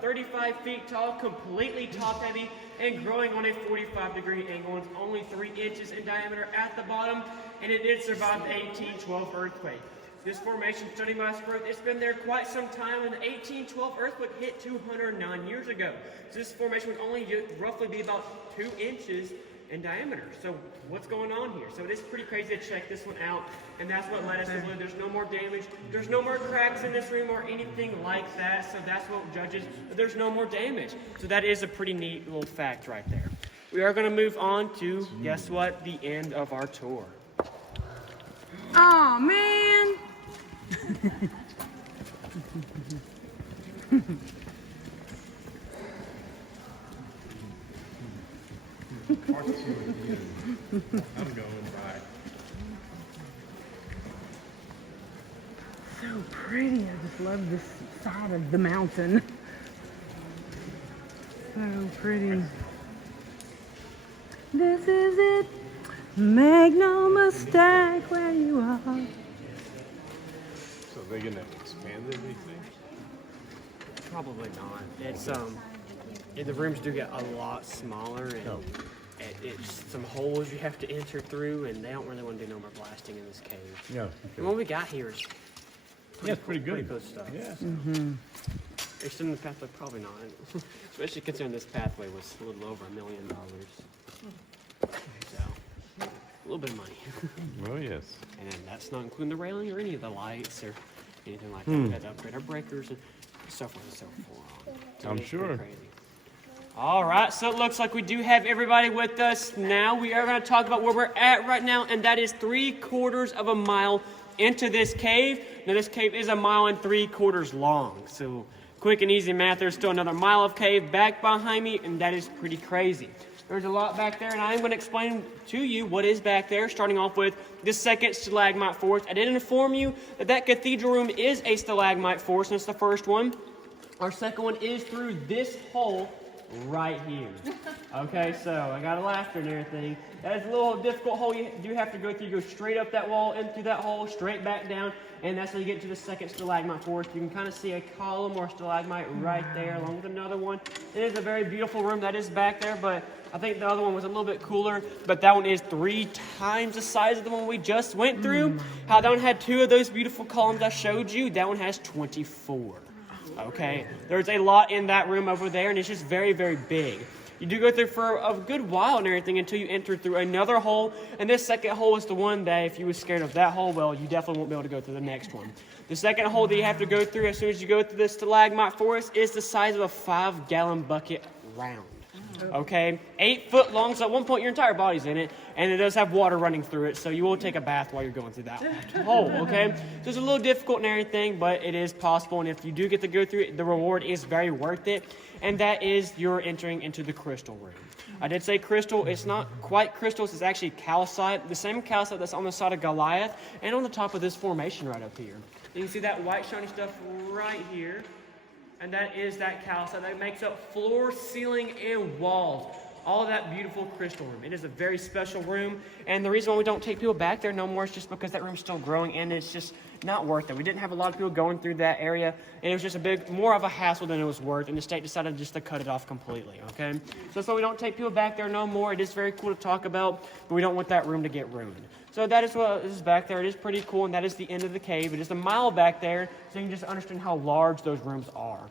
35 feet tall, completely top heavy, and growing on a 45-degree angle. It's only 3 inches in diameter at the bottom, and it did survive the 1812 earthquake. This formation, studying by its growth, it's been there quite some time, and the 1812 earthquake hit 209 years ago. So this formation would only roughly be about 2 inches in diameter. So what's going on here? So it is pretty crazy to check this one out, and that's what led us to believe there's no more damage, there's no more cracks in this room or anything like that, so that's what judges that there's no more damage. So that is a pretty neat little fact right there. We are going to move on to, guess what, the end of our tour. Oh man! Part 2 again. I'm going back. So pretty. I just love this side of the mountain. So pretty. This is it. Make no mistake where you are. So they're gonna expand it, you think? Probably not. It's the rooms do get a lot smaller, and it's some holes you have to enter through, and they don't really want to do no more blasting in this cave. Yeah. Okay. And what we got here is It's pretty good. Pretty cool stuff. Yes. Extending the pathway, probably not. Especially considering this pathway was a little over $1 million. So, a little bit of money. Oh yes. And then that's not including the railing or any of the lights or anything like that. We had to upgrade our breakers and so forth and so forth. So I'm it's pretty sure. crazy. All right, so it looks like we do have everybody with us now. We are going to talk about where we're at right now, and that is 3/4 of a mile into this cave. Now, this cave is 1 3/4 long, so quick and easy math. There's still another mile of cave back behind me, and that is pretty crazy. There's a lot back there, and I'm going to explain to you what is back there, starting off with the second stalagmite forest. I did inform you that that cathedral room is a stalagmite forest, and it's the first one. Our second one is through this hole right here. Okay, so I got a laughter and everything. That is a little difficult hole you do have to go through. You go straight up that wall, in through that hole, straight back down, and that's how you get to the second stalagmite forest. You can kind of see a column or stalagmite right there, along with another one. It is a very beautiful room that is back there, but I think the other one was a little bit cooler, but that one is 3 times the size of the one we just went through. How that one had 2 of those beautiful columns I showed you, that one has 24. Okay, there's a lot in that room over there, and it's just very, very big. You do go through for a good while and everything until you enter through another hole, and this second hole is the one that if you were scared of that hole, well, you definitely won't be able to go through the next one. The second hole that you have to go through as soon as you go through the stalagmite forest is the size of a 5-gallon bucket round. Okay, 8 foot long, so at one point your entire body's in it, and it does have water running through it, so you will take a bath while you're going through that hole, okay? So it's a little difficult and everything, but it is possible, and if you do get to go through it, the reward is very worth it, and that is you're entering into the crystal room. I did say crystal, it's not quite crystals, it's actually calcite, the same calcite that's on the side of Goliath, and on the top of this formation right up here. You can see that white shiny stuff right here. And that is that calcite that makes up floor, ceiling, and walls. All of that beautiful crystal room. It is a very special room, and the reason why we don't take people back there no more is just because that room's still growing, and it's just not worth it. We didn't have a lot of people going through that area, and it was just more of a hassle than it was worth, and the state decided just to cut it off completely, okay? So that's why we don't take people back there no more. It is very cool to talk about, but we don't want that room to get ruined. So that is what is back there. It is pretty cool, and that is the end of the cave. It is a mile back there, so you can just understand how large those rooms are.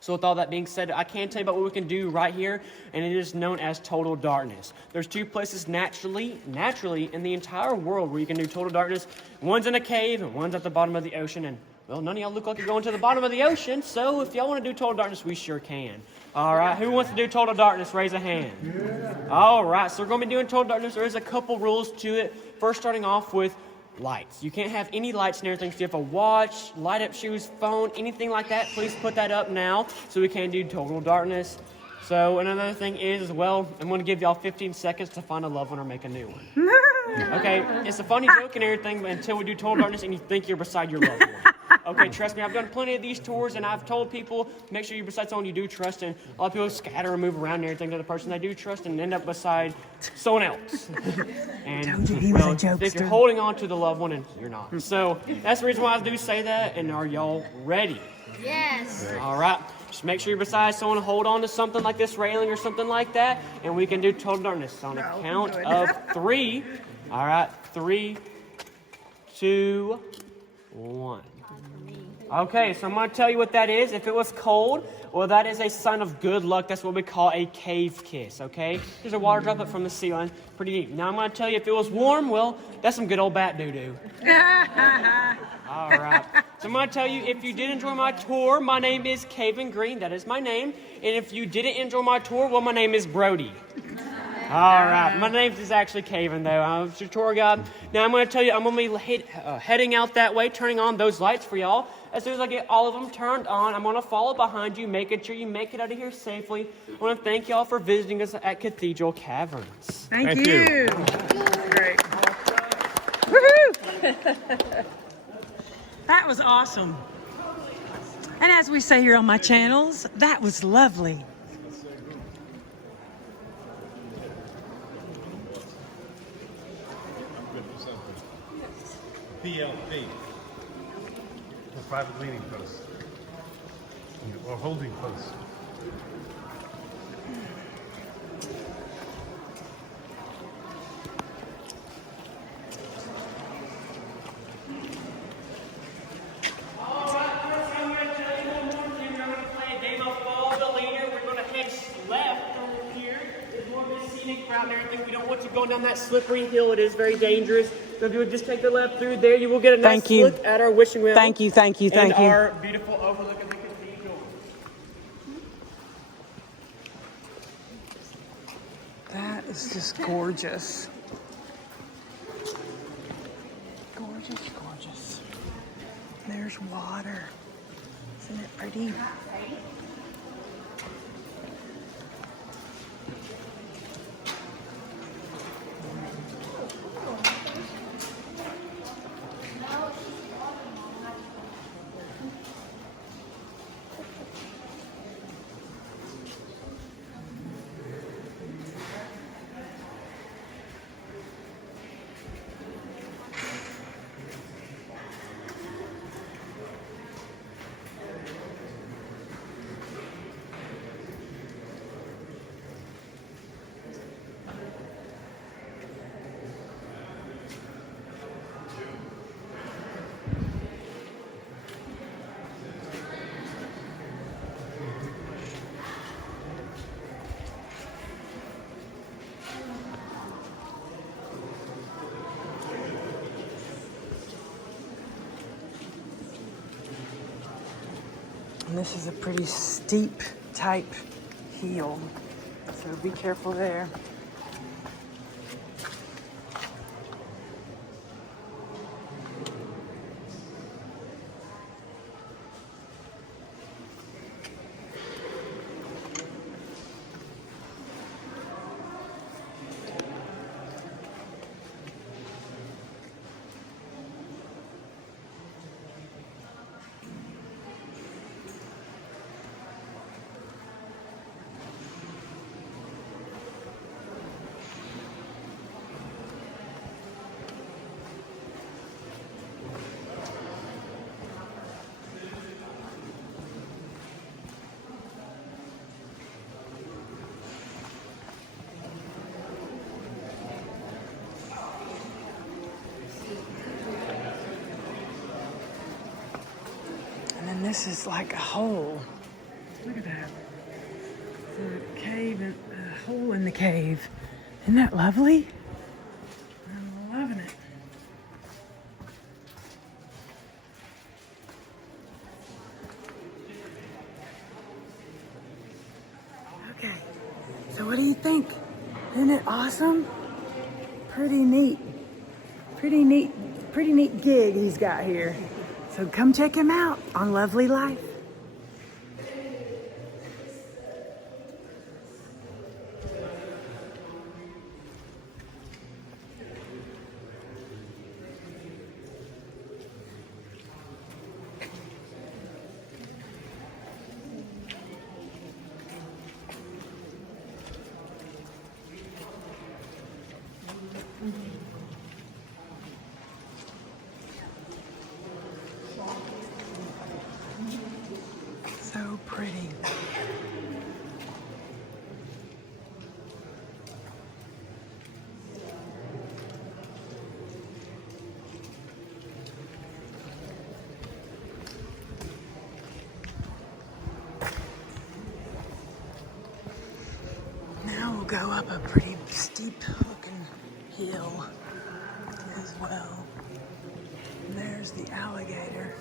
So with all that being said, I can tell you about what we can do right here, and it is known as total darkness. There's two places naturally in the entire world where you can do total darkness. One's in a cave, and one's at the bottom of the ocean, and well, none of y'all look like you're going to the bottom of the ocean, so if y'all want to do total darkness, we sure can. All right, who wants to do total darkness? Raise a hand. Yeah. All right, so we're going to be doing total darkness. There is a couple rules to it. First, starting off with lights. You can't have any lights and everything. So if you have a watch, light up shoes, phone, anything like that, please put that up now so we can do total darkness. So another thing is as well, I'm going to give y'all 15 seconds to find a loved one or make a new one. Okay, it's a funny joke and everything, but until we do total darkness and you think you're beside your loved one. Okay, trust me, I've done plenty of these tours, and I've told people, make sure you're beside someone you do trust, and a lot of people scatter and move around and everything to the person they do trust and end up beside someone else. And, Told you he was a jokester. if you're holding on to the loved one, and you're not. So that's the reason why I do say that, and are y'all ready? Yes. All right, just make sure you're beside someone, hold on to something like this railing or something like that, and we can do total darkness on a count of 3. All right, 3, 2, 1. Okay, so I'm going to tell you what that is. If it was cold, well, that is a sign of good luck. That's what we call a cave kiss, okay? There's a water droplet from the ceiling, pretty deep. Now I'm going to tell you if it was warm, well, that's some good old bat doo-doo. All right. So I'm going to tell you, if you did enjoy my tour, my name is Caveman Green. That is my name. And if you didn't enjoy my tour, well, my name is Brody. All right, my name is actually Caveman, though. I'm your tour guide. Now I'm going to tell you, I'm going to be heading out that way, turning on those lights for y'all. As soon as I get all of them turned on, I'm going to follow behind you, making sure you make it out of here safely. I want to thank y'all for visiting us at Cathedral Caverns. Thank you. Great. Woohoo! That was awesome. And as we say here on my channels, that was lovely. PLP, or private leaning post, or holding post. Going down that slippery hill, it is very dangerous. So if you would just take the left through there, you will get a nice look at our wishing well. Thank you. And our beautiful overlook of the cathedral. That is just gorgeous. Gorgeous, gorgeous. There's water. Isn't it pretty? And this is a pretty steep type hill, so be careful there. And this is like a hole. Look at that. It's a cave, a hole in the cave. Isn't that lovely? I'm loving it. Okay, so what do you think? Isn't it awesome? Pretty neat. Pretty neat gig he's got here. So come check him out on Lovely Life. So pretty. Now we'll go up a pretty steep looking hill as well. And there's the alligator.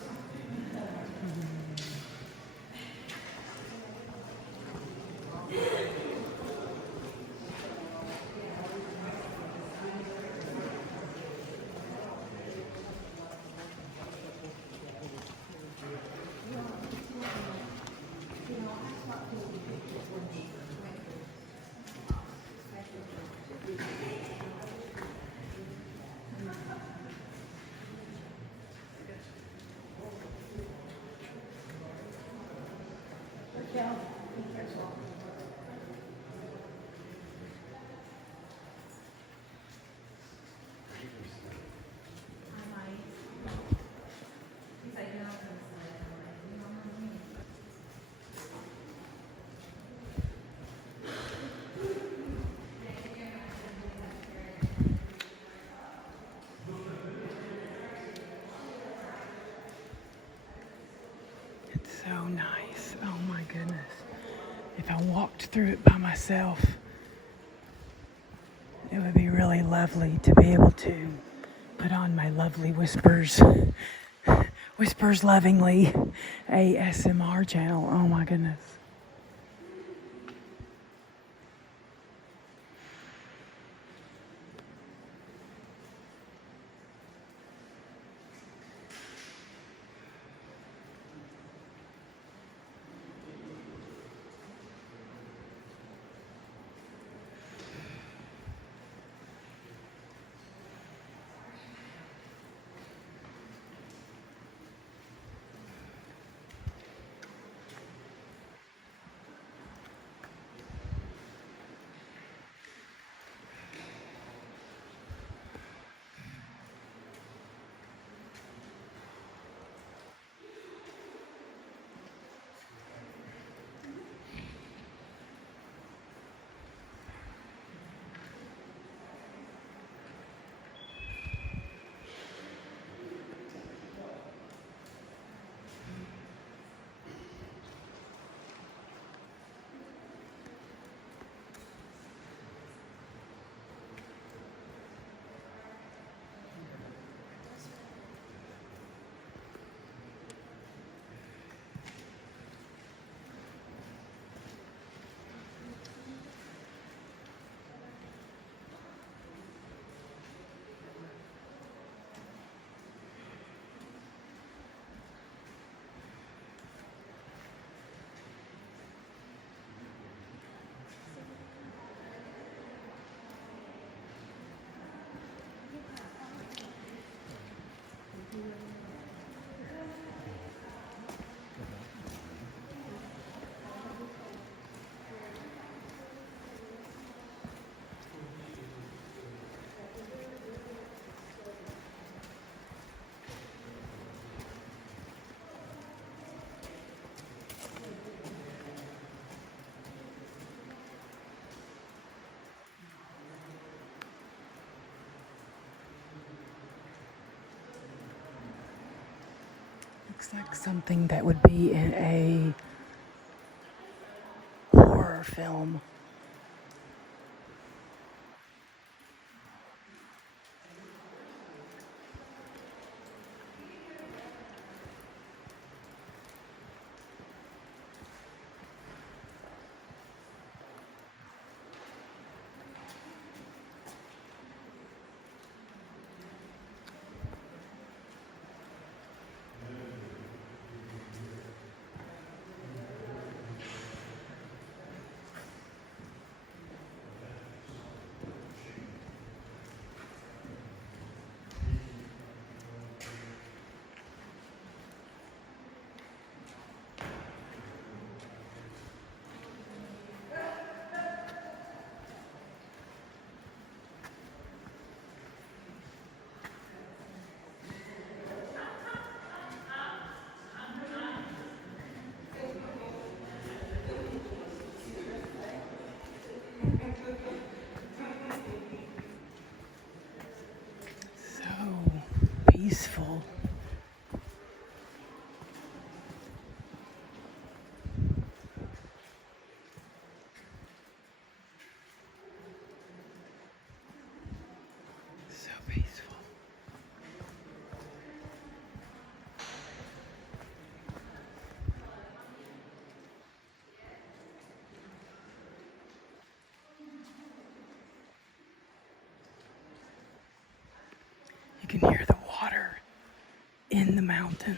So nice. Oh my goodness. If I walked through it by myself, it would be really lovely to be able to put on my lovely whispers lovingly ASMR channel. Oh my goodness. Looks like something that would be in a horror film. So peaceful. So peaceful. You can hear the water in the mountain.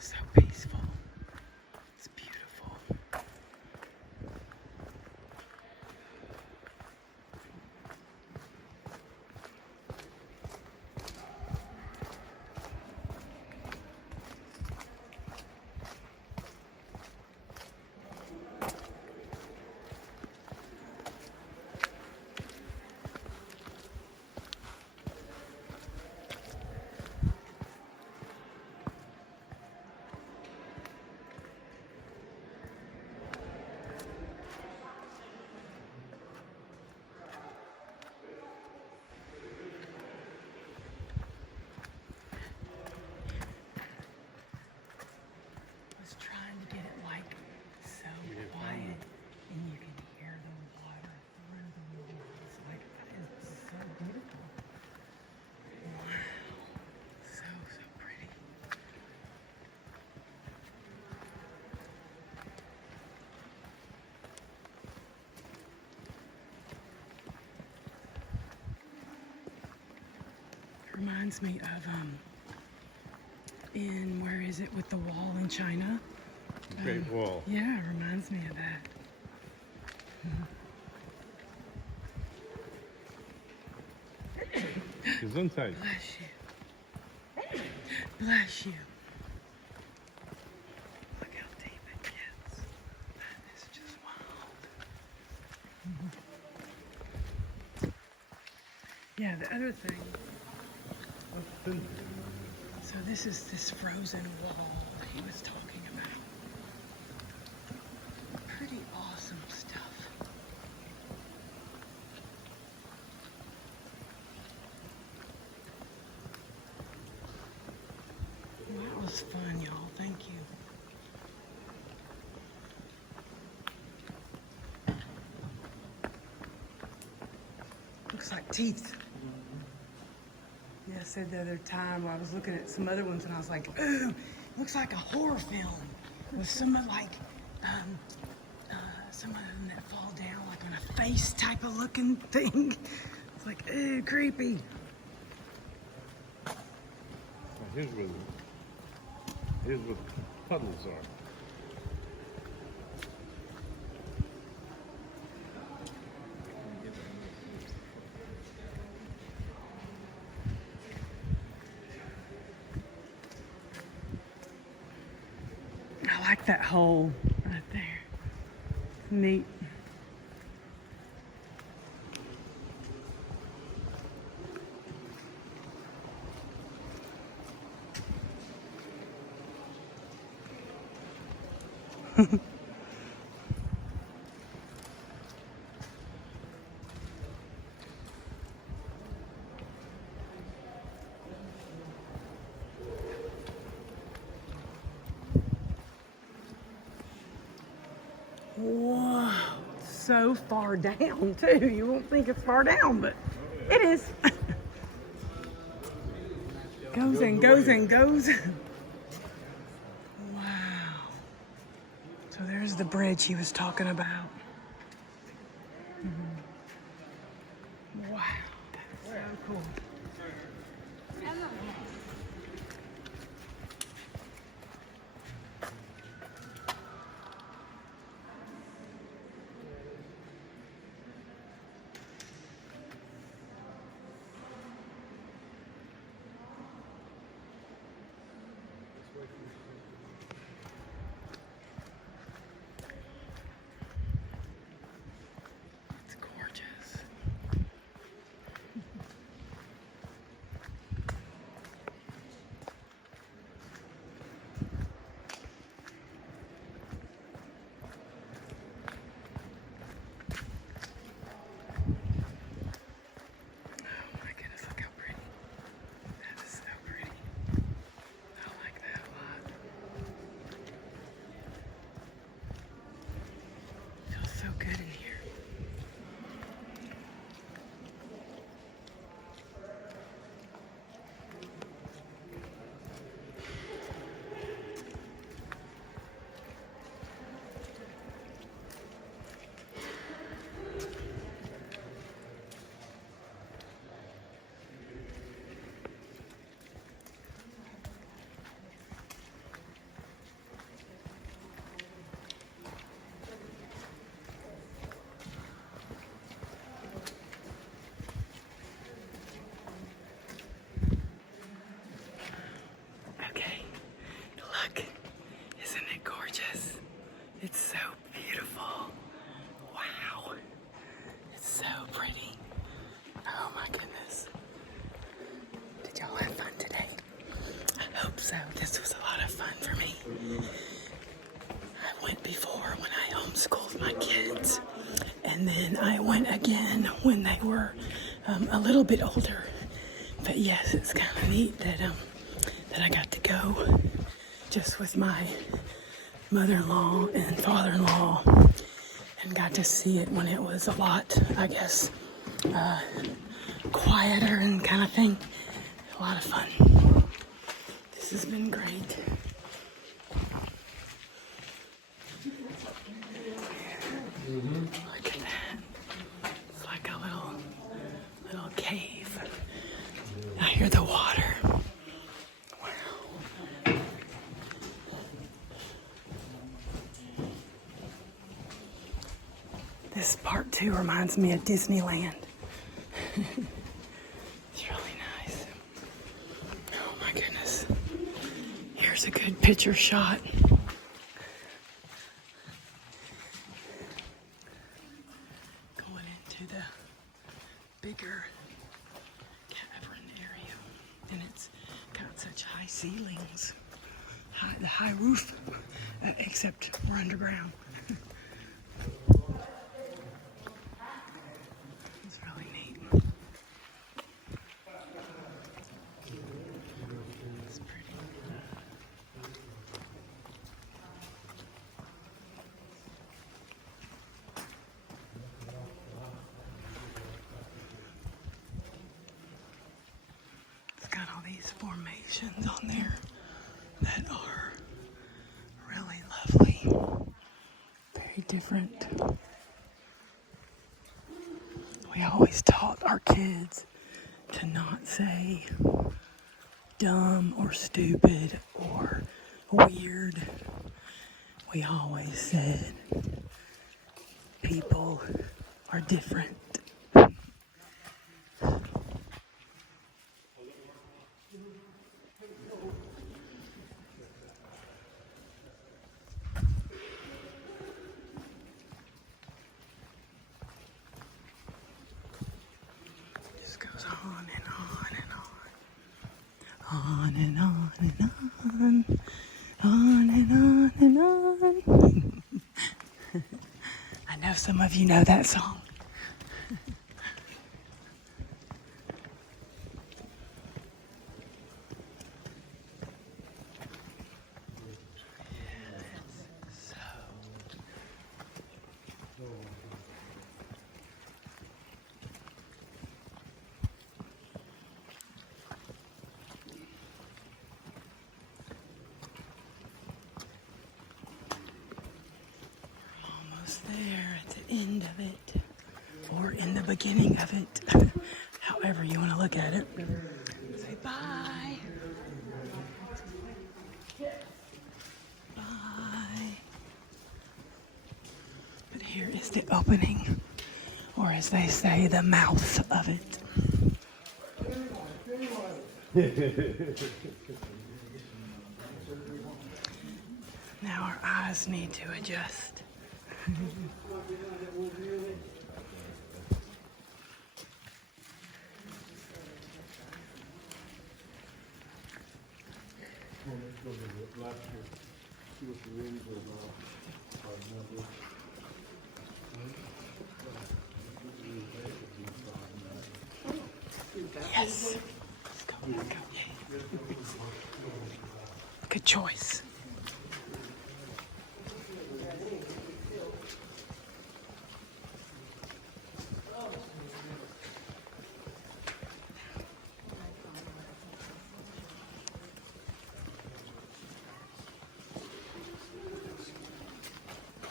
So peaceful. It's beautiful. Reminds me of in where is it with the wall in China? Great Wall. Yeah, it reminds me of that. Gesundheit. Bless you. Bless you. Look how deep it gets. That is just wild. Yeah, the other thing. So this is this frozen wall that he was talking about. Pretty awesome stuff. Well, that was fun, y'all. Thank you. Looks like teeth. Yeah, I said the other time I was looking at some other ones and I was like, ooh, looks like a horror film with some of like, some of them that fall down like on a face type of looking thing. It's like, ooh, creepy. Here's where puddles are. I like that hole right there. Neat. Wow, so far down too. You won't think it's far down, but it is. Goes and goes and goes. Wow. So there's the bridge he was talking about. Wow, that's so cool. It's gorgeous. Oh my goodness, look how pretty. That is so pretty. I like that a lot. Feels so good in here. Okay, look, isn't it gorgeous? It's so beautiful. Wow, it's so pretty. Oh my goodness. Did y'all have fun today? I hope so. This was a lot of fun for me. I went before when I homeschooled my kids, and then I went again when they were a little bit older. But yes, it's kind of neat that I got to go just with my mother-in-law and father-in-law and got to see it when it was a lot, I guess, quieter and kind of thing. A lot of fun. This has been great. Look at that. It's like a little cave. I hear the water. Wow. This part too reminds me of Disneyland. It's really nice. Oh my goodness. Here's a good picture shot. Going into the bigger cavern area. And it's got such high ceilings. The high roof, except we're underground. It's really neat. It's pretty. It's got all these formations on there that are really lovely, very different. We always taught our kids to not say dumb or stupid or weird. We always said people are different. Just goes on and on and on. On and on and on. On and on and on. some of you know that song. There at the end of it, or in the beginning of it, however you want to look at it. Say bye. Bye. But here is the opening, or as they say, the mouth of it. Now our eyes need to adjust. Yes. Let's go. Let's go. Good choice.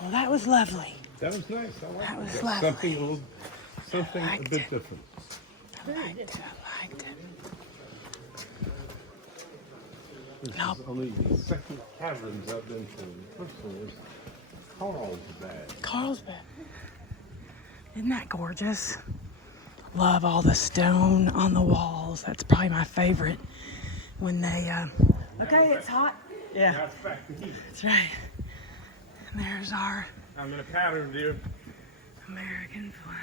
Well, that was lovely. That was nice. I like That was that. lovely. Something a liked bit it. different. I liked it. I liked it. This No. is only the second caverns I've been to. The first one was Carlsbad. Carlsbad. Isn't that gorgeous? Love all the stone on the walls. That's probably my favorite. When they, okay, it's hot. Yeah, That's back to heat. that's right. And there's our I'm in a pattern, dear. American flag.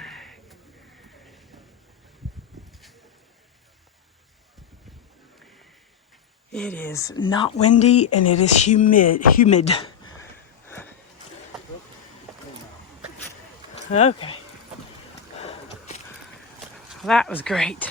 It is not windy and it is humid. Okay. That was great.